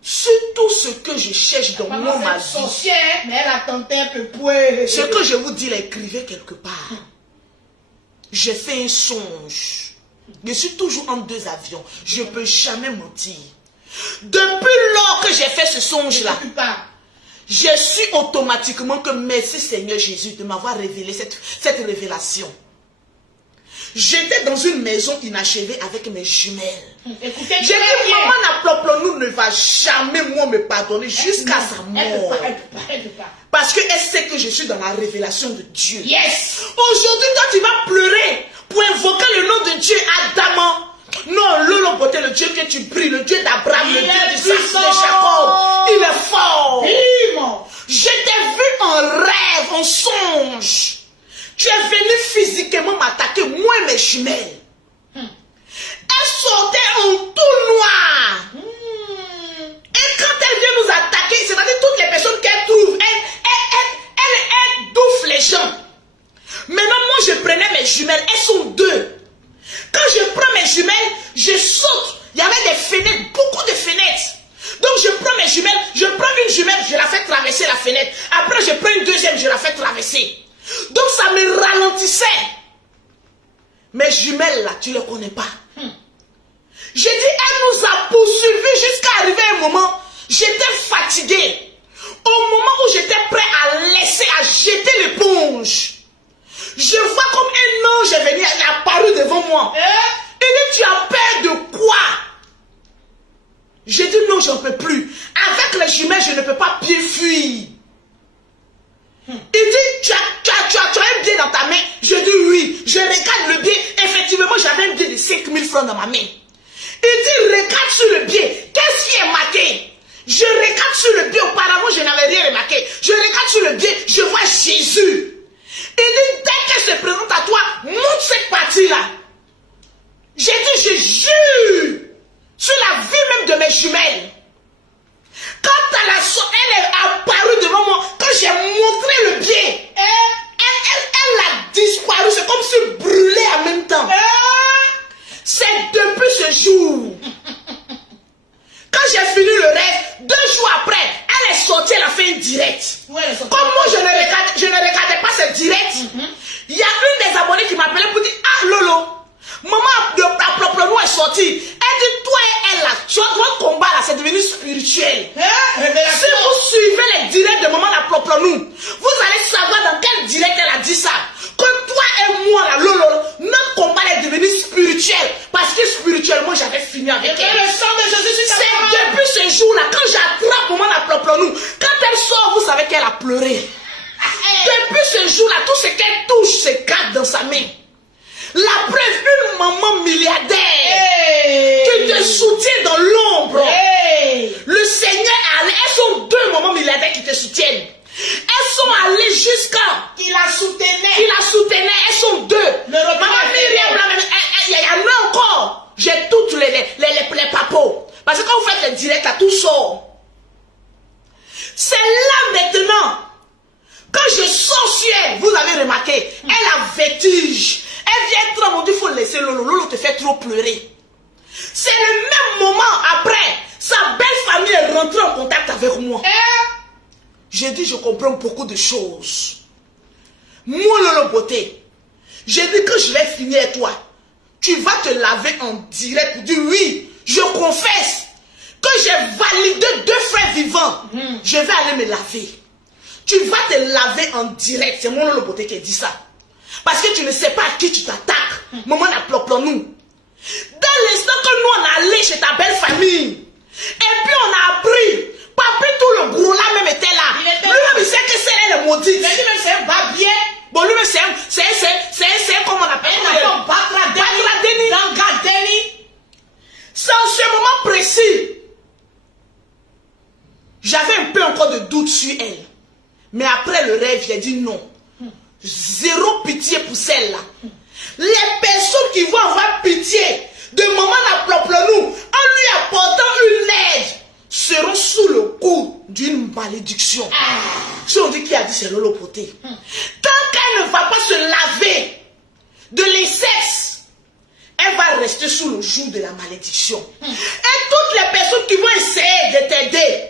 C'est tout ce que je cherche dans ma vie. Sorcière, mais elle a tenté un peu pouet. Ce que je vous dis, l'écrivez quelque part. J'ai fait un songe. Je suis toujours en 2 avions. Je ne peux jamais mentir. Depuis lors que j'ai fait ce songe-là, je suis automatiquement que merci Seigneur Jésus de m'avoir révélé cette révélation. J'étais dans une maison inachevée avec mes jumelles. J'ai dit, maman Naploplonou ne va jamais moi me pardonner jusqu'à sa mort. Elle peut pas. Parce qu'elle sait que je suis dans la révélation de Dieu. Yes. Aujourd'hui, toi, tu vas pleurer pour invoquer le nom de Dieu, Adam. Non, Lolo Beauté, le Dieu que tu pries, le Dieu d'Abraham, le Dieu de Jacob. Il est fort. Je t'ai vu en rêve, en songe. Tu es venu physiquement m'attaquer, moi et mes jumelles. Elle sortait en tout noir. Et quand elle vient nous attaquer, c'est-à-dire toutes les personnes qu'elle trouve, elle douffe les gens. Maintenant, moi, je prenais mes jumelles, elles sont 2. Quand je prends mes jumelles, je saute. Il y avait des fenêtres, beaucoup de fenêtres. Donc, je prends mes jumelles, je prends une jumelle, je la fais traverser la fenêtre. Après, je prends une deuxième, je la fais traverser. Donc, ça me ralentissait. Mes jumelles, là, tu ne les connais pas. J'ai dit, elle nous a poursuivis jusqu'à arriver à un moment, j'étais fatigué. Au moment où j'étais prêt à laisser, à jeter l'éponge, je vois comme un ange est venu, il est apparu devant moi. Il dit, tu as peur de quoi? J'ai dit, non, j'en peux plus. Avec les jumelles, je ne peux pas bien fuir. Il dit, tu as un billet dans ta main? Je dis oui. Je regarde le billet. Effectivement, j'avais un billet de 5 000 francs dans ma main. Il dit, regarde sur le billet. Qu'est-ce qui est marqué? Je regarde sur le billet. Auparavant, je n'avais rien remarqué. Je regarde sur le billet. Je vois Jésus. Il dit, dès qu'elle se présente à toi, monte cette partie-là. J'ai dit, je jure sur la vie même de mes jumelles. Quand elle est apparue devant moi, quand j'ai montré le billet, elle a disparu. C'est comme si brûlée en même temps. C'est depuis ce jour. Quand j'ai fini le reste, 2 jours après, elle est sortie, elle a fait une direct. Comme moi, je ne regardais pas cette direct, il y a une des abonnés qui m'appelait pour dire, ah Lolo, maman, ta propre nous est sortie. Elle dit, toi et elle là, votre combat là, c'est devenu spirituel. Si vous suivez les directs de maman la propre nous, vous allez savoir dans quel direct elle a dit ça. Que toi et moi là, Lolo, notre combat est devenu spirituel. Parce que spirituellement, j'avais fini avec elle. Le sang de Jésus, c'est depuis ce jour-là, quand j'attrape maman la propre nous, quand elle sort, vous savez qu'elle a pleuré. Depuis ce jour-là, tout ce qu'elle touche se garde dans sa main. La preuve, une maman milliardaire qui te soutient dans l'ombre. Le Seigneur est allé. Elles sont 2 mamans milliardaires qui te soutiennent. Elles sont allées jusqu'à... Qui la soutenait. Elles sont 2. Maman Myriam, il y en a encore. J'ai toutes les papos. Parce que quand vous faites les directs, là, tout sort. C'est là maintenant. Quand je sors sur elle, vous avez remarqué, elle a vertige. Elle vient trop, mon Dieu, il faut laisser Lolo. Lolo te fait trop pleurer. C'est le même moment après, sa belle famille est rentrée en contact avec moi. J'ai dit, je comprends beaucoup de choses. Moi, Lolo Beauté, j'ai dit que je vais finir avec toi. Tu vas te laver en direct pour dire oui, je confesse que j'ai validé 2 frères vivants. Je vais aller me laver. Tu vas te laver en direct. C'est mon Lolo Beauté qui dit ça. Parce que tu ne sais pas à qui tu t'attaques. Maman n'a pleuré nous. Dans l'instant que nous on est allé chez ta belle famille, et puis on a appris, papi tout le gros là même était là. Lui-même il sait que c'est elle est maudite. Mais lui-même c'est un babier. Bon lui-même c'est comment on appelle ça? Batra-Deni. C'est en ce moment précis. J'avais un peu encore de doute sur elle. Mais après le rêve, j'ai dit non. Zéro pitié pour celle-là. Les personnes qui vont avoir pitié de maman la propre nous, en lui apportant une aide, seront sous le coup d'une malédiction. Si on dit qui a dit c'est Lolo Beauté. Tant qu'elle ne va pas se laver de l'inceste, elle va rester sous le joug de la malédiction. Et toutes les personnes qui vont essayer de t'aider,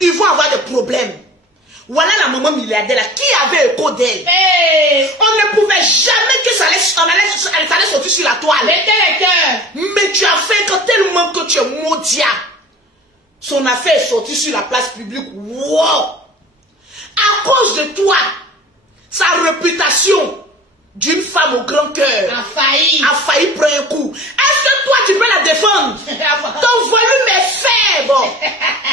ils vont avoir des problèmes. Voilà la maman milliardaire là, qui avait écho d'elle. On ne pouvait jamais que ça allait sortir sur la toile. Mais tu as fait que tellement que tu es maudit. Son affaire est sortie sur la place publique. Wow! À cause de toi, sa réputation d'une femme au grand cœur a failli prendre un coup. Est-ce que toi tu peux la défendre? Ton volume est faible.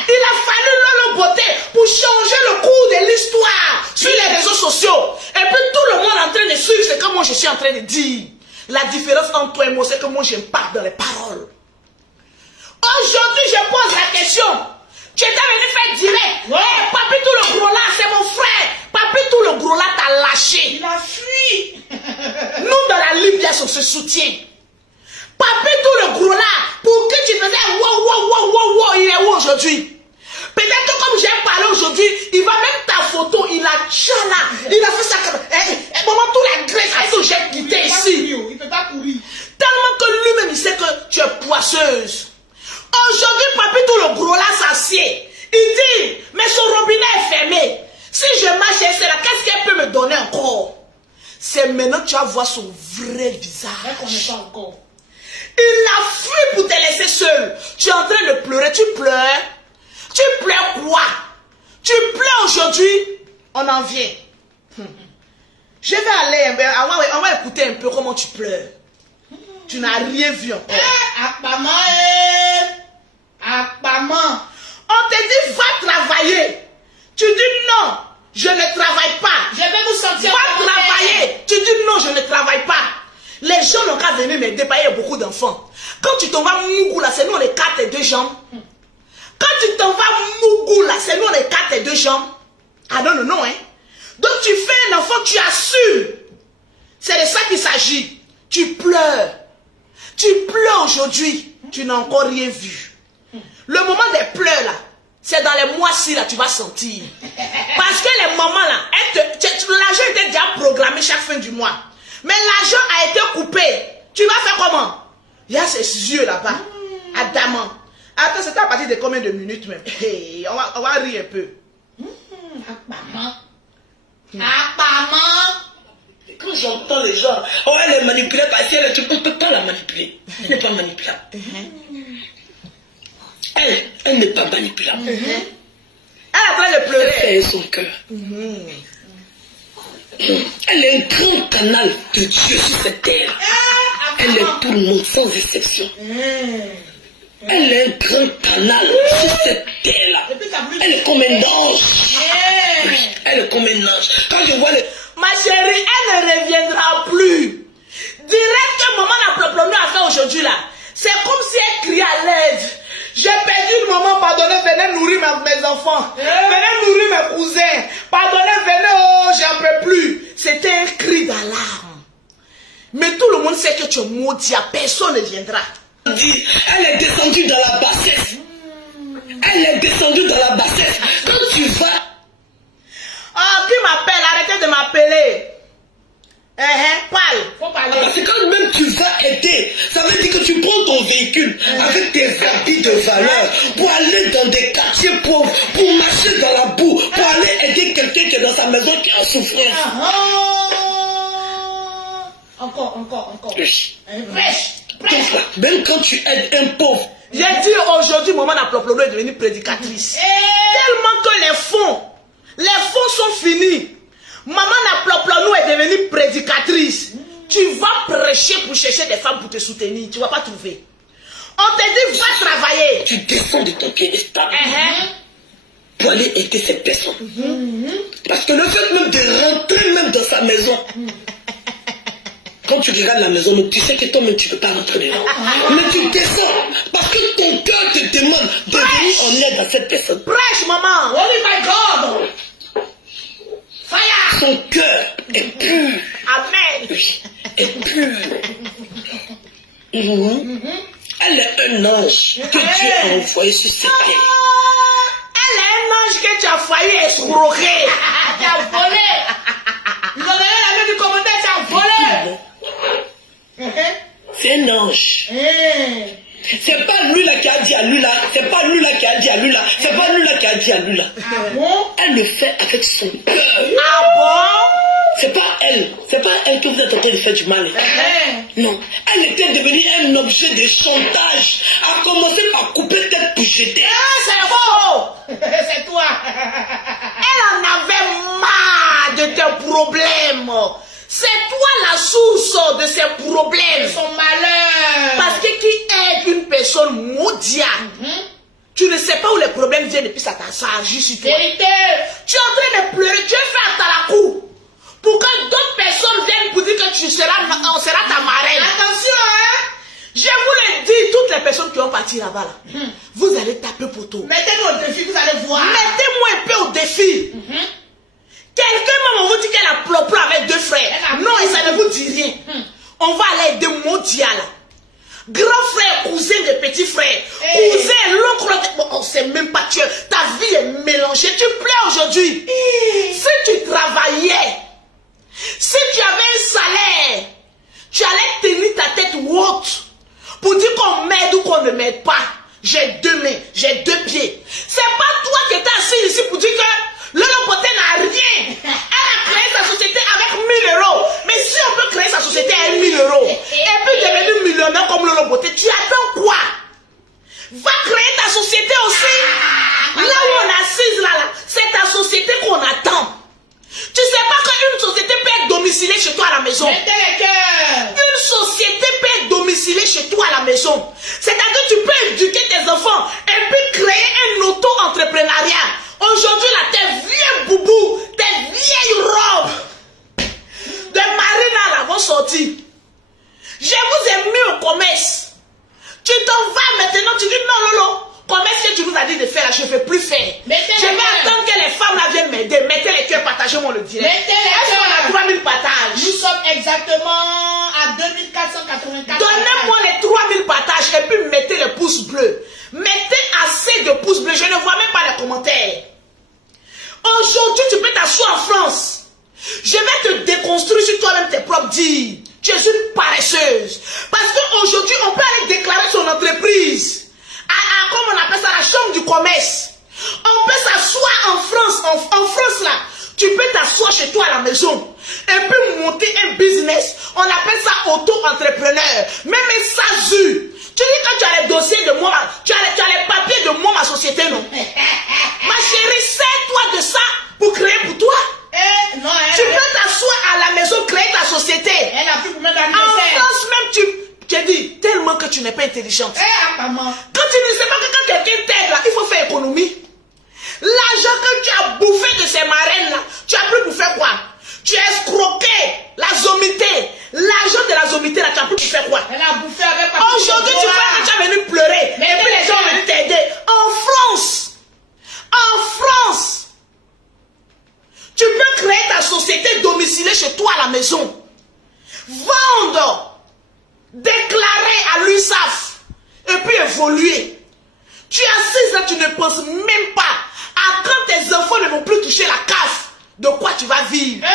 Il a fallu Lolo Beauté pour changer le cours de l'histoire sur les réseaux sociaux. Et puis tout le monde est en train de suivre ce que moi je suis en train de dire. La différence entre toi et moi, c'est que moi j'impacte dans les paroles. Aujourd'hui, je pose la question. Tu étais venu faire direct. Papi tout le gros là, c'est mon frère. Papi tout le gros là t'a lâché. Il a fui. Nous dans la lumière, on se soutient. Papi tout le gros là, pour que tu faisais wow, il est où aujourd'hui? Peut-être que comme j'ai parlé aujourd'hui, il va mettre ta photo, il a déjà là. Il a fait ça comme... maman, toute la graisse que j'ai quitté ici. Il ne peut pas courir. Tellement que lui-même, il sait que tu es poisseuse. Aujourd'hui, papi, tout le gros là s'assied. Il dit, mais son robinet est fermé. Si je marche, c'est là, qu'est-ce qu'elle peut me donner encore? C'est maintenant que tu vas voir son vrai visage. Elle ne connaît pas encore. Il a fui pour te laisser seul. Tu es en train de pleurer. Tu pleures. Tu pleures quoi? Tu pleures aujourd'hui. On en vient. Je vais aller. On va écouter un peu comment tu pleures. Tu n'as rien vu encore. Apparemment. On te dit va travailler. Tu dis non, je ne travaille pas. Je vais vous sortir. Va travailler. Tu dis non, je ne travaille pas. Les gens n'ont qu'à venir m'aider, il y a beaucoup d'enfants. Quand tu t'en vas Mougou là, c'est nous les 4 et 2 jambes. Quand tu t'en vas Mougou là, c'est nous les 4 et 2 jambes. Ah non, non, non, hein. Donc tu fais un enfant, tu assures. C'est de ça qu'il s'agit. Tu pleures. Tu pleures aujourd'hui. Tu n'as encore rien vu. Le moment des pleurs là, c'est dans les mois-ci là, tu vas sentir. Parce que les mamans là, l'argent était déjà programmé chaque fin du mois. Mais l'argent a été coupé. Tu vas faire comment? Il y a ses yeux là-bas. Adamant. Attends, c'était à partir de combien de minutes même? Hey, on va rire un peu. Apparemment. Quand j'entends les gens, on va les manipuler parce que tu ne peux pas la manipuler. Elle n'est pas manipulable. Elle n'est pas manipulable. Elle est en train de pleurer. Elle fait son cœur. Elle est un grand canal de Dieu sur cette terre. Elle est tout le monde sans exception. Elle est un grand canal sur cette terre-là. Elle est comme un ange. Elle est comme un ange. Quand je vois les... Ma chérie, elle ne reviendra plus. Direct que maman n'a pas à faire aujourd'hui là. C'est comme si elle criait à l'aide. J'ai perdu une maman, pardonnez, venez nourrir mes enfants. Venez nourrir mes cousins. Pardonnez, venez, oh, j'en peux plus. C'était un cri d'alarme. Mais tout le monde sait que tu es maudit, personne ne viendra. Elle est descendue dans la bassesse. Elle est descendue dans la bassesse. Quand tu vas... Ah, qui m'appelle? Arrêtez de m'appeler. Parle. Faut parler. Parce que quand même tu vas aider, ça veut dire que tu prends ton véhicule avec tes habits de valeur pour aller dans des quartiers pauvres, pour marcher dans la boue, pour aller aider quelqu'un qui est dans sa maison qui est en souffrance. Encore. Prêche. Prêche. Même quand tu aides un pauvre. J'ai dit aujourd'hui, maman n'a Ploplono est devenue prédicatrice. Tellement que les fonds sont finis. Maman n'a Ploplono est devenue prédicatrice. Tu vas prêcher pour chercher des femmes pour te soutenir. Tu ne vas pas trouver. On te dit, va travailler. Tu descends de ton piédestal pour aller aider ces personnes. Parce que le fait même de rentrer même dans sa maison, quand tu regardes la maison, tu sais que toi-même tu ne peux pas rentrer dedans. Mais tu descends parce que ton cœur te demande de venir en aide à cette personne. Prêche, maman. Holy my God. Fire. Son cœur est pur. Amen. Oui, est pur. Elle est un ange que Dieu a envoyé sur cette terre. Elle est un ange que tu as failli escroquer. Tu as volé. Ils ont donné la main du commandant, tu as volé. C'est un ange. C'est pas lui là qui a dit à lui là. C'est pas lui là qui a dit à lui là. C'est pas lui là qui a dit à lui là. Elle le fait avec son cœur. Ah bon? C'est pas elle que vous êtes en train de faire du mal. Non, elle était devenue un objet de chantage. A commencé par couper tête pour jeter. C'est faux. C'est toi. Elle en avait marre de tes problèmes. C'est toi la source de ces problèmes. Son malheur. Parce que qui aide une personne maudite, tu ne sais pas où les problèmes viennent et puis ça agit sur toi. Vérité. Tu es en train de pleurer, tu es fait à la cour. Pour que d'autres personnes viennent pour dire que on sera ta marraine. Attention, hein. Je vous le dis, toutes les personnes qui vont partir là-bas, là, vous allez taper poteau. Mettez-moi au défi, vous allez voir. Mettez-moi un peu au défi. Quelqu'un m'a dit qu'elle a plopé avec 2 frères. Non, et ça ne vous dit rien. On va aller aider mondial. Grand frère, cousin de petit frère. Cousin, l'oncle. On ne sait même pas, ta vie manger, tu plais aujourd'hui. Si tu travaillais, si tu avais un salaire, tu allais tenir ta tête haute pour dire qu'on m'aide ou qu'on ne m'aide pas. J'ai 2 mains, j'ai 2 pieds. C'est pas toi qui étais assis ici pour dire que Lolo Beauté n'a rien. Elle a créé sa société avec 1000 euros. Mais si on peut créer sa société avec 1000 euros et puis devenir millionnaire comme Lolo Beauté, tu attends quoi? Va créer ta société aussi. Là où on assise là, c'est ta société qu'on attend. Tu sais pas qu'une société peut être domiciliée chez toi à la maison. Une société peut être domiciliée chez toi à la maison. C'est-à-dire que tu peux éduquer tes enfants et puis créer un auto-entrepreneuriat. Aujourd'hui là, tes vieux boubous, tes vieilles robes de marina là vont sortir. Je vous ai mis au commerce. Tu t'en vas maintenant, tu dis non, Lolo. Commerce que tu nous as dit de faire là, je ne vais plus faire. Je vais attendre que les femmes là viennent m'aider. Mettez les cœurs, partagez-moi le direct. Est-ce qu'on a 3000 partages? Nous sommes exactement à 2484. Donnez-moi les 3000 partages et puis mettez les pouces bleus. Mettez assez de pouces bleus. Je ne vois même pas les commentaires. Aujourd'hui, tu peux t'asseoir en France. Je vais te déconstruire sur toi-même tes propres dires. Tu es une paresseuse. Parce qu'aujourd'hui, on peut aller déclarer son entreprise. Comme on appelle ça, la chambre du commerce. On peut s'asseoir en France. En France, là, tu peux t'asseoir chez toi à la maison. Et puis monter un business. On appelle ça auto-entrepreneur. Même un SASU. Tu dis quand tu as les dossiers de moi, tu as les papiers de moi, ma société, non? Ma chérie, sers-toi de ça pour créer pour toi. Non, tu peux t'asseoir à la maison, créer ta société. Elle a plus combien d'années? En France même, tu dis tellement que tu n'es pas intelligente. Maman. Quand tu ne sais pas que quand quelqu'un t'aide là, il faut faire économie. L'argent que tu as bouffé de ces marraines là, tu as pris pour faire quoi? Tu as escroqué la zomité. L'argent de la zomité là, tu as pris pour faire quoi? Elle a bouffé avec ta. Aujourd'hui, tu crois que tu as venu pleurer. Et puis les gens viennent t'aider. En France, tu peux créer ta société domiciliée chez toi à la maison. Vendre. Déclarer à l'USAF et puis évoluer. Tu es assise là, tu ne penses même pas à quand tes enfants ne vont plus toucher la CAF. De quoi tu vas vivre?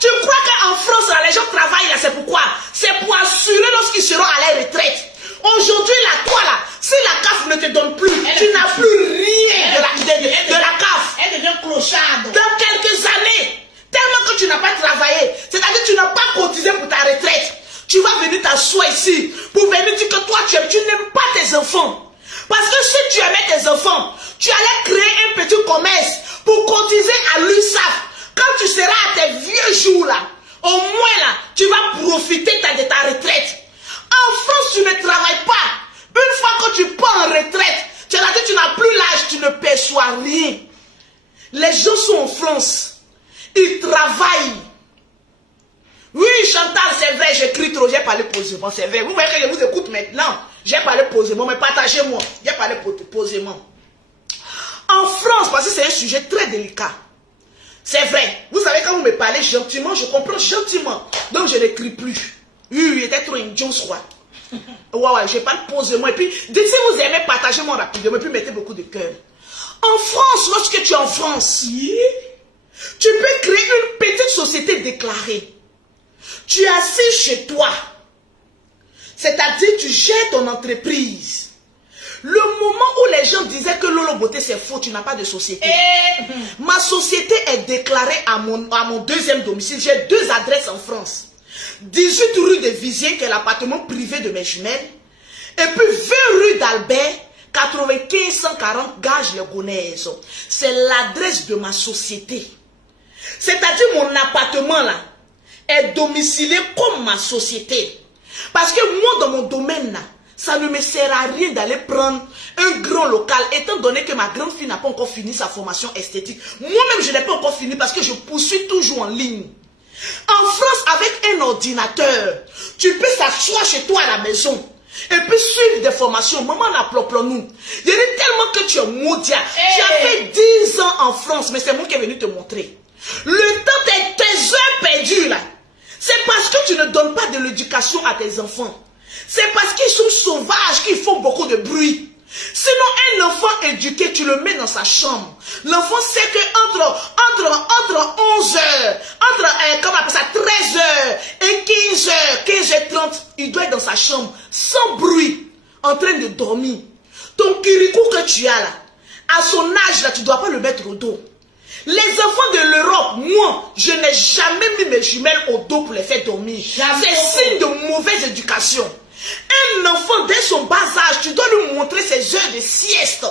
Tu crois qu'en France, là, les gens travaillent là, c'est pourquoi? C'est pour assurer lorsqu'ils seront à la retraite. Aujourd'hui, là, toi là, si la CAF ne te donne plus, tu n'as plus rien de la CAF. Elle devient clocharde. Dans quelques années, tellement que tu n'as pas travaillé, c'est-à-dire que tu n'as pas cotisé pour ta retraite. Tu vas venir t'asseoir ici pour venir dire que toi, tu n'aimes pas tes enfants. Parce que si tu aimais tes enfants, tu allais créer un petit commerce pour cotiser à l'USAF. Quand tu seras à tes vieux jours là, au moins là, tu vas profiter de ta retraite. En France, tu ne travailles pas. Une fois que tu pars en retraite, tu as dit que tu n'as plus l'âge, tu ne perçois rien. Les gens sont en France. Ils travaillent. Oui, Chantal, c'est vrai, j'écris trop, j'ai parlé posément, c'est vrai. Vous voyez que je vous écoute maintenant. J'ai parlé posément, mais partagez-moi. J'ai parlé posément. En France, parce que c'est un sujet très délicat. C'est vrai. Vous savez, quand vous me parlez gentiment, je comprends gentiment. Donc, je n'écris plus. Oui, il était trop idiot, je crois. Ouais, je parle posément. Et puis, si vous aimez, partagez-moi rapidement. Et puis, mettez beaucoup de cœur. En France, lorsque tu es en France, tu peux créer une petite société déclarée. Tu es assis chez toi. C'est-à-dire tu gères ton entreprise. Le moment où les gens disaient que Lolo Beauté c'est faux, tu n'as pas de société. Ma société est déclarée à mon deuxième domicile. J'ai 2 adresses en France. 18 rue de Vizier, qui est l'appartement privé de mes jumelles. Et puis 20 rue d'Albert, 95 140 Gage-les-Gonaises. C'est l'adresse de ma société. C'est-à-dire mon appartement là est domicilié comme ma société. Parce que moi, dans mon domaine là, ça ne me sert à rien d'aller prendre un grand local, étant donné que ma grande fille n'a pas encore fini sa formation esthétique. Moi-même, je n'ai pas encore fini parce que je poursuis toujours en ligne. En France, avec un ordinateur, tu peux s'asseoir chez toi à la maison et puis suivre des formations. Maman, nous. Il y a tellement que tu es maudit. Tu as fait 10 ans en France, mais c'est moi qui est venu te montrer. Le temps de tes heures perdues là, c'est parce que tu ne donnes pas de l'éducation à tes enfants. C'est parce qu'ils sont sauvages, qu'ils font beaucoup de bruit. Sinon, un enfant éduqué, tu le mets dans sa chambre. L'enfant sait que entre 11h, comment on appelle ça, 13h et 15h, 15h30, il doit être dans sa chambre, sans bruit, en train de dormir. Ton kirikou que tu as là, à son âge là, tu ne dois pas le mettre au dos. Les enfants de l'Europe, moi, je n'ai jamais mis mes jumelles au dos pour les faire dormir. C'est signe de mauvaise éducation. Un enfant, dès son bas âge, tu dois lui montrer ses heures de sieste.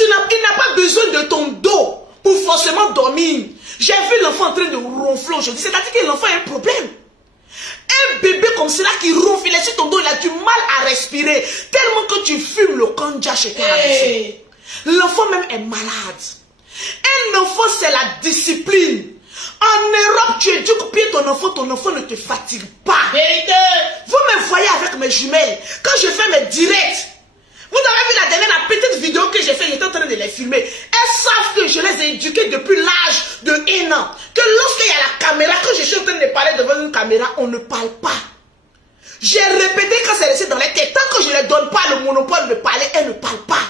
Il n'a pas besoin de ton dos pour forcément dormir. J'ai vu l'enfant en train de ronfler aujourd'hui. C'est-à-dire que l'enfant a un problème. Un bébé comme cela qui ronfle, il est sur ton dos, il a du mal à respirer. Tellement que tu fumes le kanja chez toi. L'enfant même est malade. Un enfant, c'est la discipline. En Europe, tu éduques bien ton enfant ne te fatigue pas. Vérité. Vous me voyez avec mes jumelles. Quand je fais mes directs, vous avez vu la petite vidéo que j'ai faite, j'étais en train de les filmer. Elles savent que je les ai éduquées depuis l'âge de 1 an. Que lorsqu'il y a la caméra, quand je suis en train de parler devant une caméra, on ne parle pas. J'ai répété quand c'est resté dans les têtes. Tant que je ne leur donne pas le monopole de parler, elles ne parlent pas.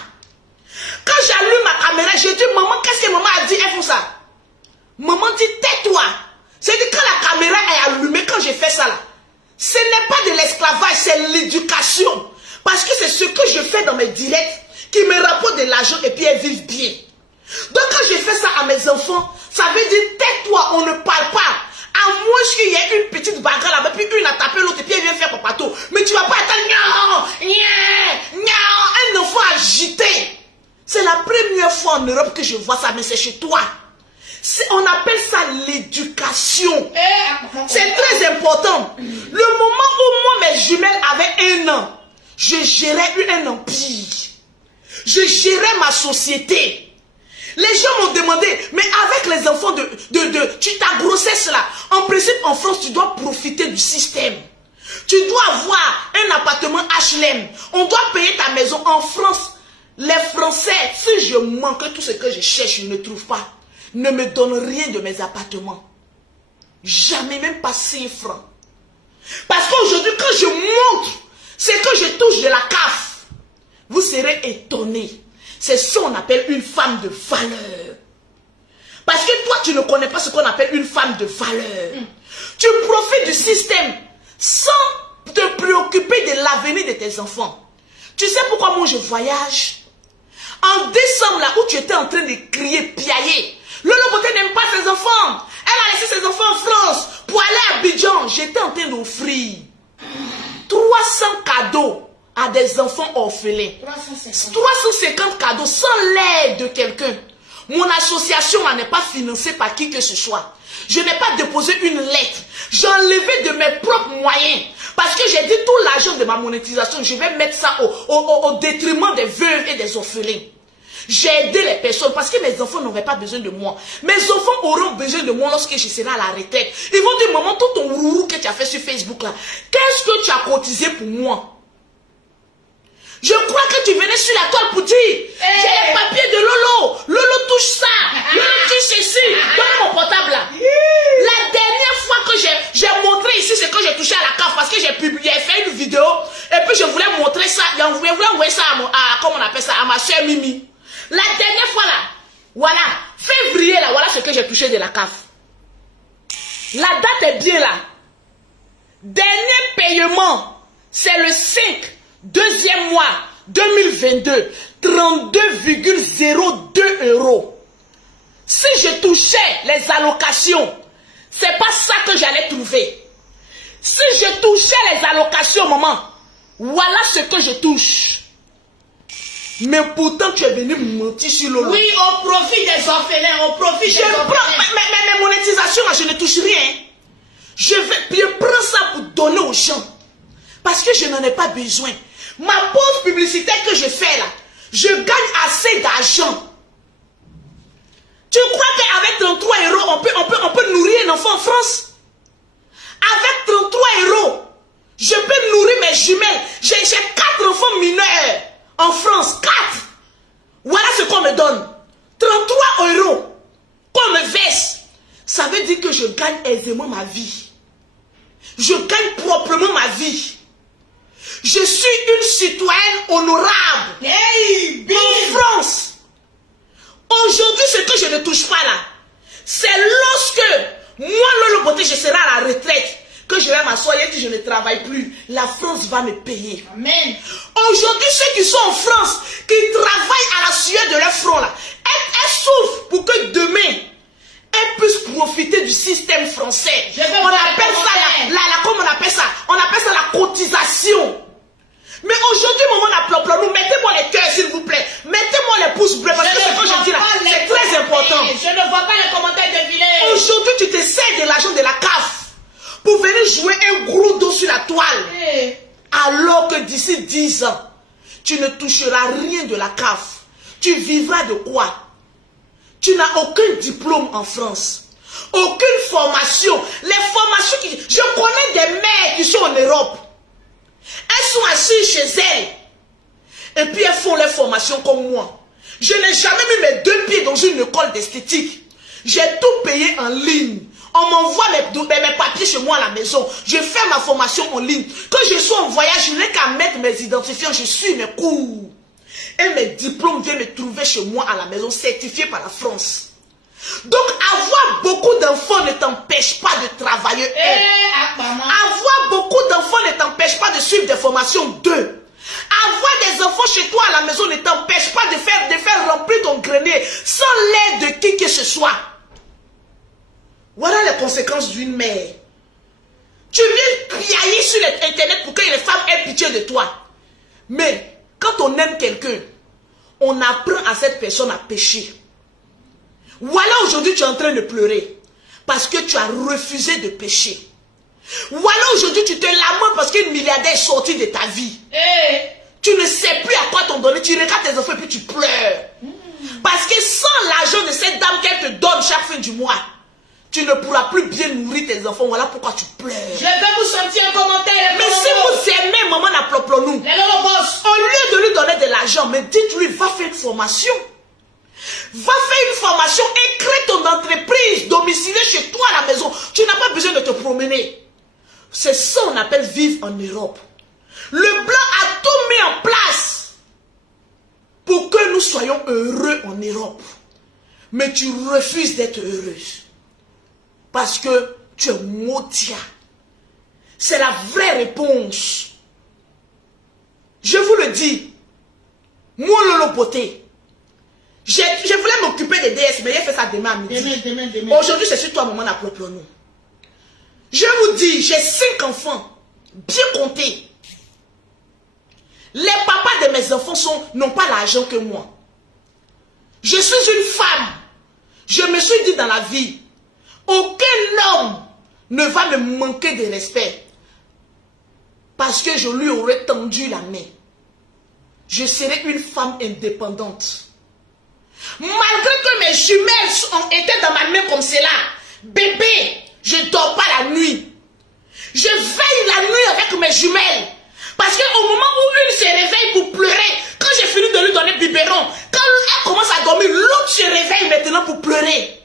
Quand j'allume ma caméra, je dis, maman, qu'est-ce que maman a dit? Elles font ça. Maman dit, tais-toi. C'est-à-dire quand la caméra est allumée, quand j'ai fait ça là, ce n'est pas de l'esclavage, c'est l'éducation. Parce que c'est ce que je fais dans mes directs qui me rapporte de l'argent et puis elles vivent bien. Donc quand je fais ça à mes enfants, ça veut dire, tais-toi, on ne parle pas. À moins qu'il y ait une petite bagarre là-bas, puis une a tapé l'autre et puis elle vient faire papato. Mais tu ne vas pas attendre, un enfant agité. C'est la première fois en Europe que je vois ça, mais c'est chez toi. On appelle ça l'éducation. C'est très important. Le moment où moi, mes jumelles avaient 1 an, je gérais un empire. Je gérais ma société. Les gens m'ont demandé, mais avec les enfants ta grossesse là, en principe en France, tu dois profiter du système. Tu dois avoir un appartement HLM. On doit payer ta maison en France. Les Français, si je manque tout ce que je cherche, je ne trouve pas. Ne me donnent rien de mes appartements. Jamais, même pas 6 francs. Parce qu'aujourd'hui, quand je montre ce que je touche de la CAF, vous serez étonnés. C'est ce qu'on appelle une femme de valeur. Parce que toi, tu ne connais pas ce qu'on appelle une femme de valeur. Tu profites du système sans te préoccuper de l'avenir de tes enfants. Tu sais pourquoi moi je voyage? En décembre, là où tu étais en train de crier, piailler, Lolo Beauté n'aime pas ses enfants. Elle a laissé ses enfants en France pour aller à Abidjan. J'étais en train d'offrir 300 cadeaux à des enfants orphelins. 350 cadeaux sans l'aide de quelqu'un. Mon association n'est pas financée par qui que ce soit. Je n'ai pas déposé une lettre. J'ai enlevé de mes propres moyens. Parce que j'ai dit tout l'argent de ma monétisation, je vais mettre ça au détriment des veuves et des orphelins. J'ai aidé les personnes parce que mes enfants n'avaient pas besoin de moi. Mes enfants auront besoin de moi lorsque je serai à la retraite. Ils vont dire, maman, tout ton rourou que tu as fait sur Facebook là, qu'est-ce que tu as cotisé pour moi? Je crois que tu venais sur la toile pour dire, j'ai les papiers de Lolo. Lolo touche ça. Lolo touche ceci. Donne mon portable là. La dernière fois que j'ai montré ici ce que j'ai touché à la CAF parce que j'ai publié, fait une vidéo et puis je voulais montrer ça, je voulais envoyer ça comment on appelle ça, à ma soeur Mimi. La dernière fois là, voilà, février là, voilà ce que j'ai touché de la CAF. La date est bien là. Dernier paiement, c'est le 5, deuxième mois 2022, 32,02 €. Si je touchais les allocations, c'est pas ça que j'allais trouver. Si je touchais les allocations, maman, voilà ce que je touche. Mais pourtant, tu es venu me mentir sur Lolo. Oui, au profit des orphelins, au profit des orphelins. Mais monétisation, là, je ne touche rien. Je prends ça pour donner aux gens. Parce que je n'en ai pas besoin. Ma pause publicitaire que je fais là, je gagne assez d'argent. Tu crois qu'avec 33 €, on peut nourrir un enfant en France? Avec 33 €, je peux nourrir mes jumelles. J'ai 4 enfants mineurs en France. 4. Voilà ce qu'on me donne. 33 € qu'on me verse. Ça veut dire que je gagne aisément ma vie. Je gagne proprement ma vie. Je suis une citoyenne honorable. Hey, En France. Aujourd'hui, ce que je ne touche pas là, c'est lorsque moi, Lolo Beauté, je serai à la retraite, que je vais m'asseoir et que je ne travaille plus. La France va me payer. Amen. Aujourd'hui, ceux qui sont en France, qui travaillent à la sueur de leur front là, elles souffrent pour que demain, elles puissent profiter du système français. On appelle ça comment on appelle ça? On appelle ça la cotisation. Mais aujourd'hui, maman n'a nous mettez-moi les cœurs s'il vous plaît. Mettez-moi les pouces bleus parce que ce que je dis là, c'est très important. Je ne vois pas les commentaires défiler. Aujourd'hui, tu te sers de l'argent de la CAF pour venir jouer un gros dos sur la toile. Alors que d'ici 10 ans, tu ne toucheras rien de la CAF. Tu vivras de quoi? Tu n'as aucun diplôme en France. Aucune formation. Les formations je connais des mères qui sont en Europe. Elles sont assises chez elles. Et puis elles font les formations comme moi. Je n'ai jamais mis mes 2 pieds dans une école d'esthétique. J'ai tout payé en ligne. On m'envoie mes papiers chez moi à la maison. Je fais ma formation en ligne. Quand je suis en voyage, je n'ai qu'à mettre mes identifiants. Je suis mes cours. Et mes diplômes viennent me trouver chez moi à la maison, certifiés par la France. Donc, avoir beaucoup d'enfants ne t'empêche pas de travailler. Avoir beaucoup d'enfants ne t'empêche pas de suivre des formations 2. Avoir des enfants chez toi à la maison ne t'empêche pas de faire remplir ton grenier sans l'aide de qui que ce soit. Voilà les conséquences d'une mère. Tu viens piailler sur l'internet pour que les femmes aient pitié de toi. Mais quand on aime quelqu'un, on apprend à cette personne à pécher. Voilà, aujourd'hui tu es en train de pleurer parce que tu as refusé de pécher. Voilà, aujourd'hui tu te lamentes parce qu'une milliardaire est sortie de ta vie. Tu ne sais plus à quoi t'en donner. Tu regardes tes enfants et puis tu pleures. Parce que sans l'argent de cette dame qu'elle te donne chaque fin du mois, tu ne pourras plus bien nourrir tes enfants. Voilà pourquoi tu pleures. Je vais vous sortir un commentaire. Mais si vous aimez maman Naploplonou, au lieu de lui donner de l'argent, mais dites-lui, va faire une formation. Va faire une formation et crée ton entreprise domiciliée chez toi à la maison. Tu n'as pas besoin de te promener. C'est ça qu'on appelle vivre en Europe. Le blanc a tout mis en place pour que nous soyons heureux en Europe. Mais tu refuses d'être heureuse. Parce que tu es motia. C'est la vraie réponse. Je vous le dis. Moi, Lolo Beauté. Je voulais m'occuper des DS, mais j'ai fait ça demain à midi. Demain. Aujourd'hui, c'est sur toi, maman, Naploplonou. Je vous dis, j'ai 5 enfants. Bien comptés. Les papas de mes enfants n'ont pas l'argent que moi. Je suis une femme. Je me suis dit dans la vie, aucun homme ne va me manquer de respect. Parce que je lui aurais tendu la main. Je serai une femme indépendante. Malgré que mes jumelles ont été dans ma main comme cela, bébé, je ne dors pas la nuit. Je veille la nuit avec mes jumelles. Parce qu'au moment où une se réveille pour pleurer, quand j'ai fini de lui donner le biberon, quand elle commence à dormir, l'autre se réveille maintenant pour pleurer.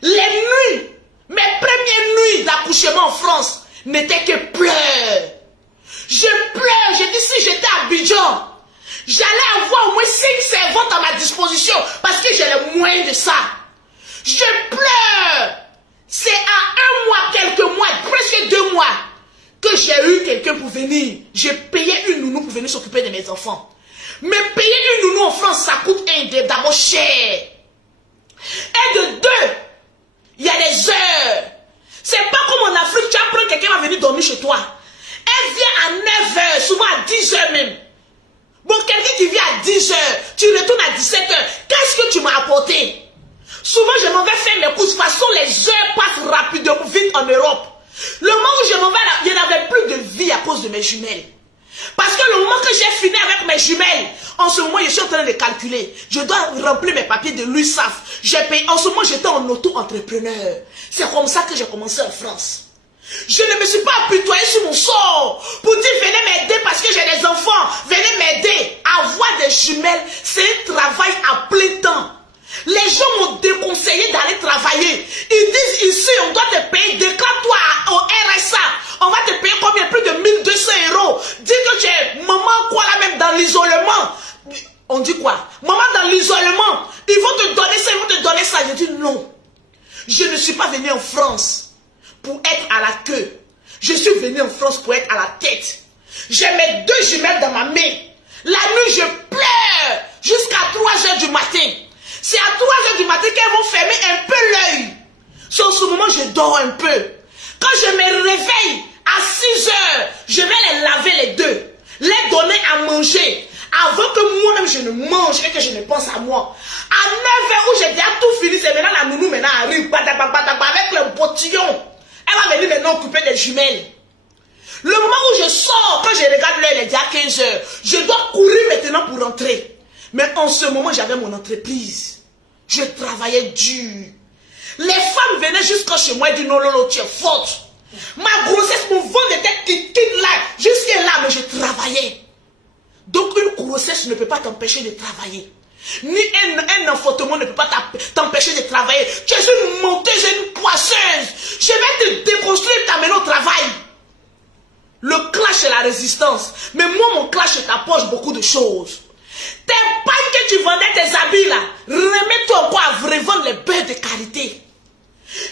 Les nuits, mes premières nuits d'accouchement en France n'étaient que pleurs. Je pleure, je dis si j'étais à Abidjan, j'allais avoir au moins 5 servantes à ma disposition parce que j'ai les moyens de ça. Je pleure. C'est à 1 mois, quelques mois, presque 2 mois que j'ai eu quelqu'un pour venir. J'ai payé une nounou pour venir s'occuper de mes enfants. Mais payer une nounou en France, ça coûte d'abord cher. Et de 2, il y a des heures. C'est pas comme en Afrique, tu apprends quelqu'un va venir dormir chez toi. Elle vient à 9 h, souvent à 10 h même. Bon, quelqu'un qui vient à 10 h, tu retournes à 17 h. Qu'est-ce que tu m'as apporté? Souvent, je m'en vais faire mes courses. De toute façon, les heures passent rapidement, vite en Europe. Le moment où je m'en vais, il n'y avait plus de vie à cause de mes jumelles. Parce que le moment que j'ai fini avec mes jumelles, en ce moment, je suis en train de calculer. Je dois remplir mes papiers de l'USAF. J'ai payé. En ce moment, j'étais en auto-entrepreneur. C'est comme ça que j'ai commencé en France. Je ne me suis pas apitoyé sur mon sort pour dire venez m'aider parce que j'ai des enfants. Venez m'aider. Avoir des jumelles, c'est un travail à plein temps. Les gens m'ont déconseillé d'aller travailler. Ils disent ici, on doit te payer. Déclare-toi au RSA. On va te payer combien? Plus de 1200 €. dis que tu es maman quoi là même dans l'isolement. On dit quoi? Maman dans l'isolement, ils vont te donner ça, ils vont te donner ça. Je dis non. Je ne suis pas venue en France pour être à la queue. Je suis venue en France pour être à la tête. J'ai mes 2 jumelles dans ma main. La nuit, je pleure jusqu'à 3 heures du matin. C'est à 3 heures du matin qu'elles vont fermer un peu l'œil. Sur ce moment, je dors un peu. Quand je me réveille à 6 heures, je vais les laver les 2. Les donner à manger. Avant que moi-même je ne mange et que je ne pense à moi. À 9 heures où j'ai déjà tout fini, c'est maintenant la nounou maintenant arrive avec le bottillon. Elle va venir maintenant occuper des jumelles. Le moment où je sors, quand je regarde l'heure, il est déjà 15 heures. Je dois courir maintenant pour rentrer. Mais en ce moment, j'avais mon entreprise. Je travaillais dur. Les femmes venaient jusqu'à chez moi et disaient non, Lolo, tu es forte. Ma grossesse, mon ventre était qui là, jusqu'à là, mais je travaillais. Donc une grossesse ne peut pas t'empêcher de travailler. Ni un enfantement ne peut pas t'empêcher de travailler. Tu es une menteuse, une poisseuse. Je vais te déconstruire, t'amener au travail. Le clash est la résistance. Mais moi, mon clash t'apporte beaucoup de choses. Tes pagnes que tu vendais, tes habits là, remets-toi encore à revendre les bœufs de qualité.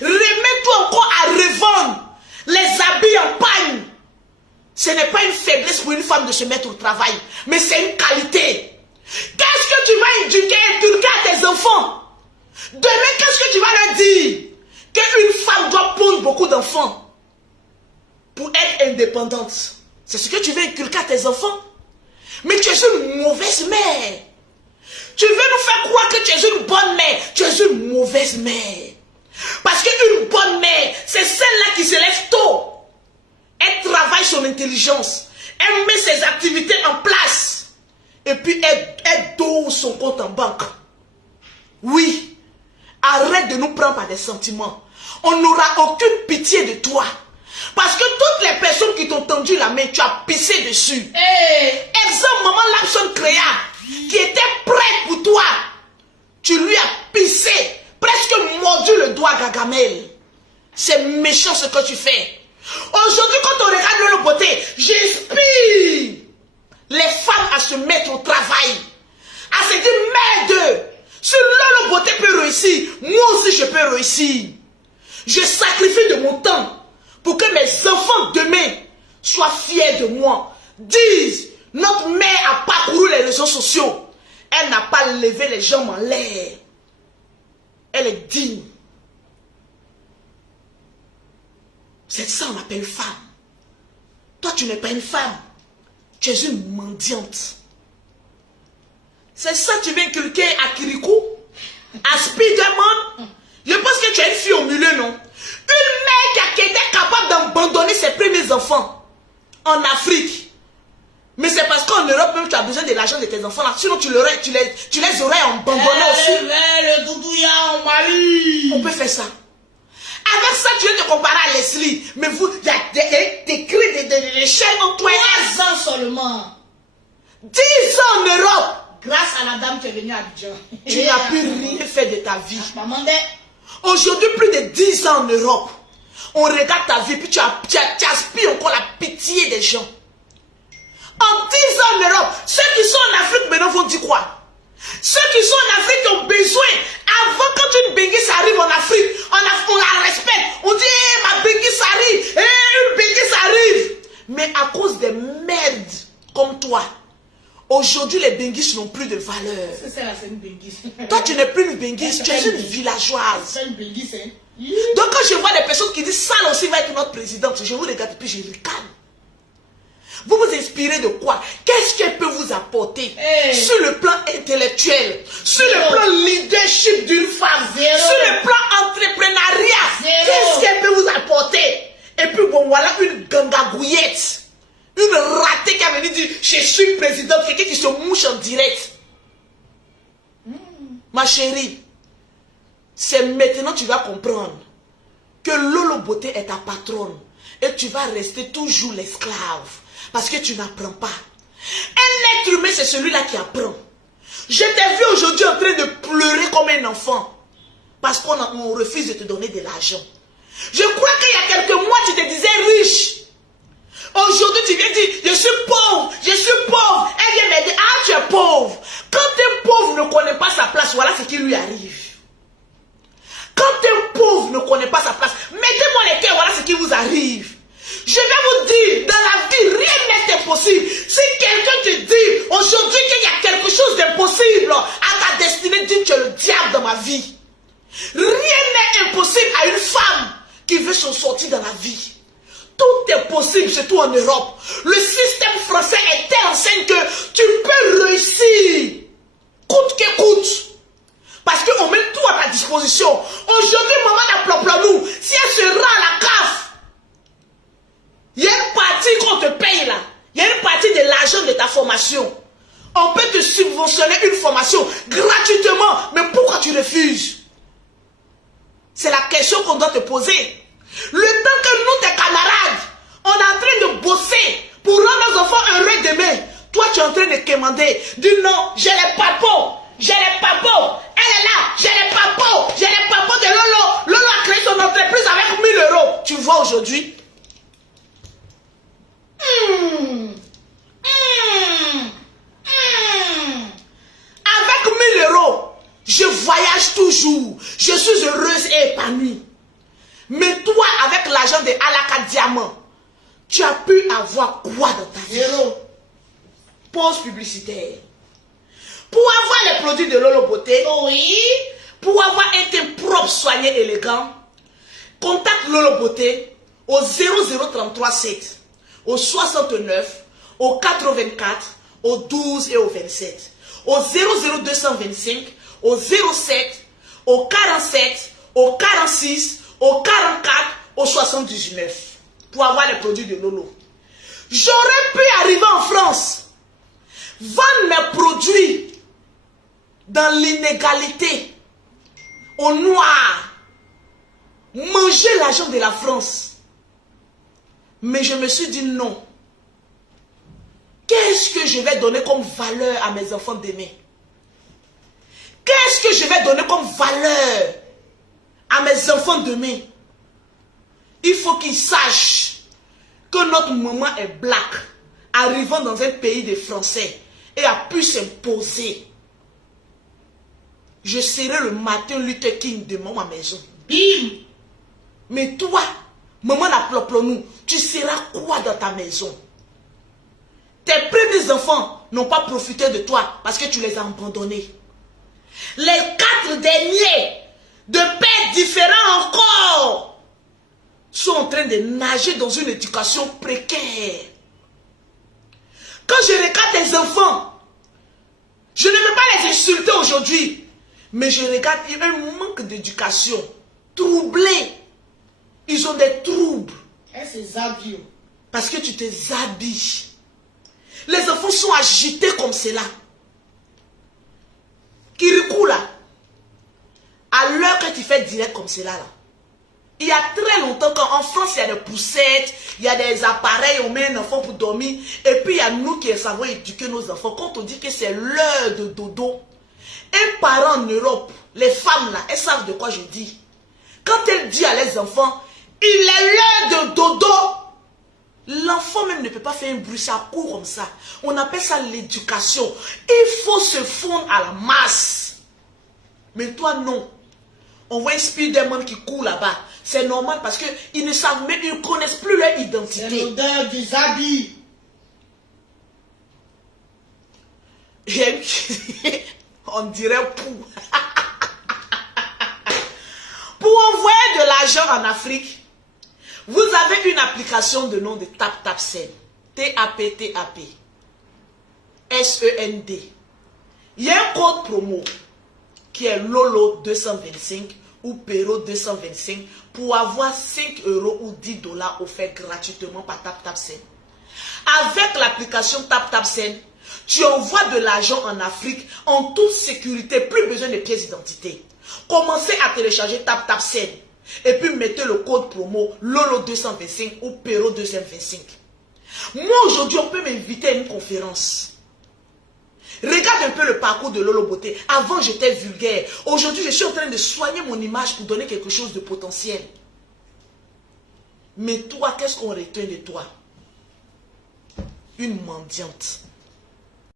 Remets-toi encore à revendre les habits en pagne. Ce n'est pas une faiblesse pour une femme de se mettre au travail, mais c'est une qualité. Qu'est-ce que tu vas inculquer à tes enfants? Demain, qu'est-ce que tu vas leur dire? Qu'une femme doit pondre beaucoup d'enfants pour être indépendante. C'est ce que tu veux inculquer à tes enfants? Mais tu es une mauvaise mère. Tu veux nous faire croire que tu es une bonne mère. Tu es une mauvaise mère. Parce qu'une bonne mère, c'est celle-là qui se lève tôt. Elle travaille son intelligence. Elle met ses activités en place. Et puis elle dose son compte en banque. Oui. Arrête de nous prendre par des sentiments. On n'aura aucune pitié de toi. Parce que toutes les personnes qui t'ont tendu la main, tu as pissé dessus. Exemple, maman Lapson Créa, qui était prête pour toi. Tu lui as pissé, presque mordu le doigt à Gagamel. C'est méchant ce que tu fais. Aujourd'hui, quand on regarde le beauté, j'inspire les femmes à se mettre au travail. À se dire, merde, si Lolo Beauté peut réussir, moi aussi je peux réussir. Je sacrifie de mon temps pour que mes enfants demain soient fiers de moi. Disent, notre mère a parcouru les réseaux sociaux. Elle n'a pas levé les jambes en l'air. Elle est digne. C'est ça qu'on appelle femme. Toi, tu n'es pas une femme. Tu es une mendiante. C'est ça que tu veux inculquer à Kirikou, à Spiderman. Je pense que tu es une fille au milieu, non? Une mère qui était capable d'abandonner ses premiers enfants en Afrique. Mais c'est parce qu'en Europe, même, tu as besoin de l'argent de tes enfants là. Sinon, tu les aurais abandonnés aussi. Le doudouya en Mali. On peut faire ça. Avec ça, tu viens te comparer à Leslie. Mais vous, il y a des cris de chaînes en toi. 3 ans seulement. 10 ans en Europe. Grâce à la dame qui est venue à Abidjan. Tu n'as plus rien fait de ta vie. Maman, aujourd'hui, plus de 10 ans en Europe. On regarde ta vie, puis tu aspires encore la pitié des gens. En 10 ans en Europe, ceux qui sont en Afrique maintenant vont dire quoi? Ceux qui sont en Afrique ont besoin. Avant, quand une Benguis arrive en Afrique, on la respecte. On dit, hey, ma Benguis arrive. Hey, une Benguis arrive. Mais à cause des merdes comme toi, aujourd'hui, les Benguis n'ont plus de valeur. C'est une Benguis. Toi, tu n'es plus une Benguis, tu es une villageoise. C'est une Benguis, hein? Donc, quand je vois des personnes qui disent, ça aussi va être notre présidente, je vous regarde et puis je ricane. Vous vous inspirez de quoi? Qu'est-ce qu'elle peut vous apporter sur le plan intellectuel, sur le plan leadership d'une femme, sur le plan entrepreneuriat? Qu'est-ce qu'elle peut vous apporter? Et puis bon, voilà une gangagouillette, une ratée qui a venu dire je suis présidente, quelqu'un qui se mouche en direct. Ma chérie, c'est maintenant que tu vas comprendre que Lolo Beauté est ta patronne et tu vas rester toujours l'esclave. Parce que tu n'apprends pas. Un être humain, c'est celui-là qui apprend. Je t'ai vu aujourd'hui en train de pleurer comme un enfant. Parce qu'on refuse de te donner de l'argent. Je crois qu'il y a quelques mois, tu te disais riche. Aujourd'hui, tu viens dire, je suis lui arrive. Quand un pauvre ne connaît pas sa place, mettez-moi les cœurs, voilà ce qui vous arrive. Je vais vous dire, dans la vie, rien n'est impossible. Si quelqu'un te dit aujourd'hui qu'il y a quelque chose d'impossible à ta destinée, dis tu es le diable dans ma vie. Rien n'est impossible à une femme qui veut s'en sortir dans la vie. Tout est possible, surtout en Europe. Le système français est tel enseigne que tu peux réussir, coûte que coûte. Parce qu'on met tout à ta disposition. Aujourd'hui, maman n'a nous. Si elle se rend à la CAF, il y a une partie qu'on te paye là. Il y a une partie de l'argent de ta formation. On peut te subventionner une formation gratuitement. Mais pourquoi tu refuses? C'est la question qu'on doit te poser. Le temps que nous, tes camarades, on est en train de bosser pour rendre nos enfants heureux demain. Toi, tu es en train de commander. Dis non, j'ai les papos. J'ai les papos. Elle est là. J'ai les papos. J'ai les papos de Lolo. Lolo a créé son entreprise avec 1000 €. Tu vois aujourd'hui? Avec 1000 €, je voyage toujours. Je suis heureuse et épanouie. Mais toi, avec l'argent de Alaka Diamant, tu as pu avoir quoi dans ta vie? Pause publicitaire. Pour avoir les produits de Lolo Beauté, oui. Pour avoir un teint propre, soigné, élégant, contacte Lolo Beauté au 00337, au 69, au 84, au 12 et au 27, au 00225, au 07, au 47, au 46, au 44, au 79, pour avoir les produits de Lolo. J'aurais pu arriver en France, vendre mes produits dans l'inégalité, au noir, manger l'argent de la France. Mais je me suis dit non. Qu'est-ce que je vais donner comme valeur à mes enfants demain? Qu'est-ce que je vais donner comme valeur à mes enfants demain? Il faut qu'ils sachent que notre maman est black, arrivant dans un pays de Français et a pu s'imposer. Je serai le Martin Luther King de ma maison. Bim! Mais toi, maman nous, tu seras quoi dans ta maison? Tes premiers enfants n'ont pas profité de toi parce que tu les as abandonnés. Les 4 derniers, de pères différents encore, sont en train de nager dans une éducation précaire. Quand je regarde tes enfants, je ne veux pas les insulter aujourd'hui, mais je regarde un manque d'éducation, troublé. Ils ont des troubles. Parce que tu te habilles. Les enfants sont agités comme cela. Kirikou là, à l'heure que tu fais direct comme cela là, il y a très longtemps qu'en France il y a des poussettes, il y a des appareils, on met un enfant pour dormir, et puis il y a nous qui savons éduquer nos enfants. Quand on dit que c'est l'heure de dodo, un parent en Europe, les femmes là, elles savent de quoi je dis. Quand elle dit à les enfants, il est l'heure de dodo, l'enfant même ne peut pas faire un bruit, ça court comme ça. On appelle ça l'éducation. Il faut se fondre à la masse. Mais toi non. On voit un Spiderman qui court là-bas. C'est normal parce qu'ils ne savent même, ils ne connaissent plus leur identité. C'est l'odeur du habits. On dirait pou. Pour envoyer de l'argent en Afrique, vous avez une application de nom de TapTapSend. T-A-P-T-A-P. S-E-N-D. Il y a un code promo qui est Lolo 225 ou Pero 225 pour avoir 5 € ou 10 $ offerts gratuitement par TapTapSend. Avec l'application TapTapSend, tu envoies de l'argent en Afrique en toute sécurité, plus besoin de pièces d'identité. Commencez à télécharger TapTapSend et puis mettez le code promo Lolo 225 ou Pero 225. Moi aujourd'hui, on peut m'inviter à une conférence. Regarde un peu le parcours de Lolo Beauté. Avant, j'étais vulgaire. Aujourd'hui, je suis en train de soigner mon image pour donner quelque chose de potentiel. Mais toi, qu'est-ce qu'on retient de toi? Une mendiante.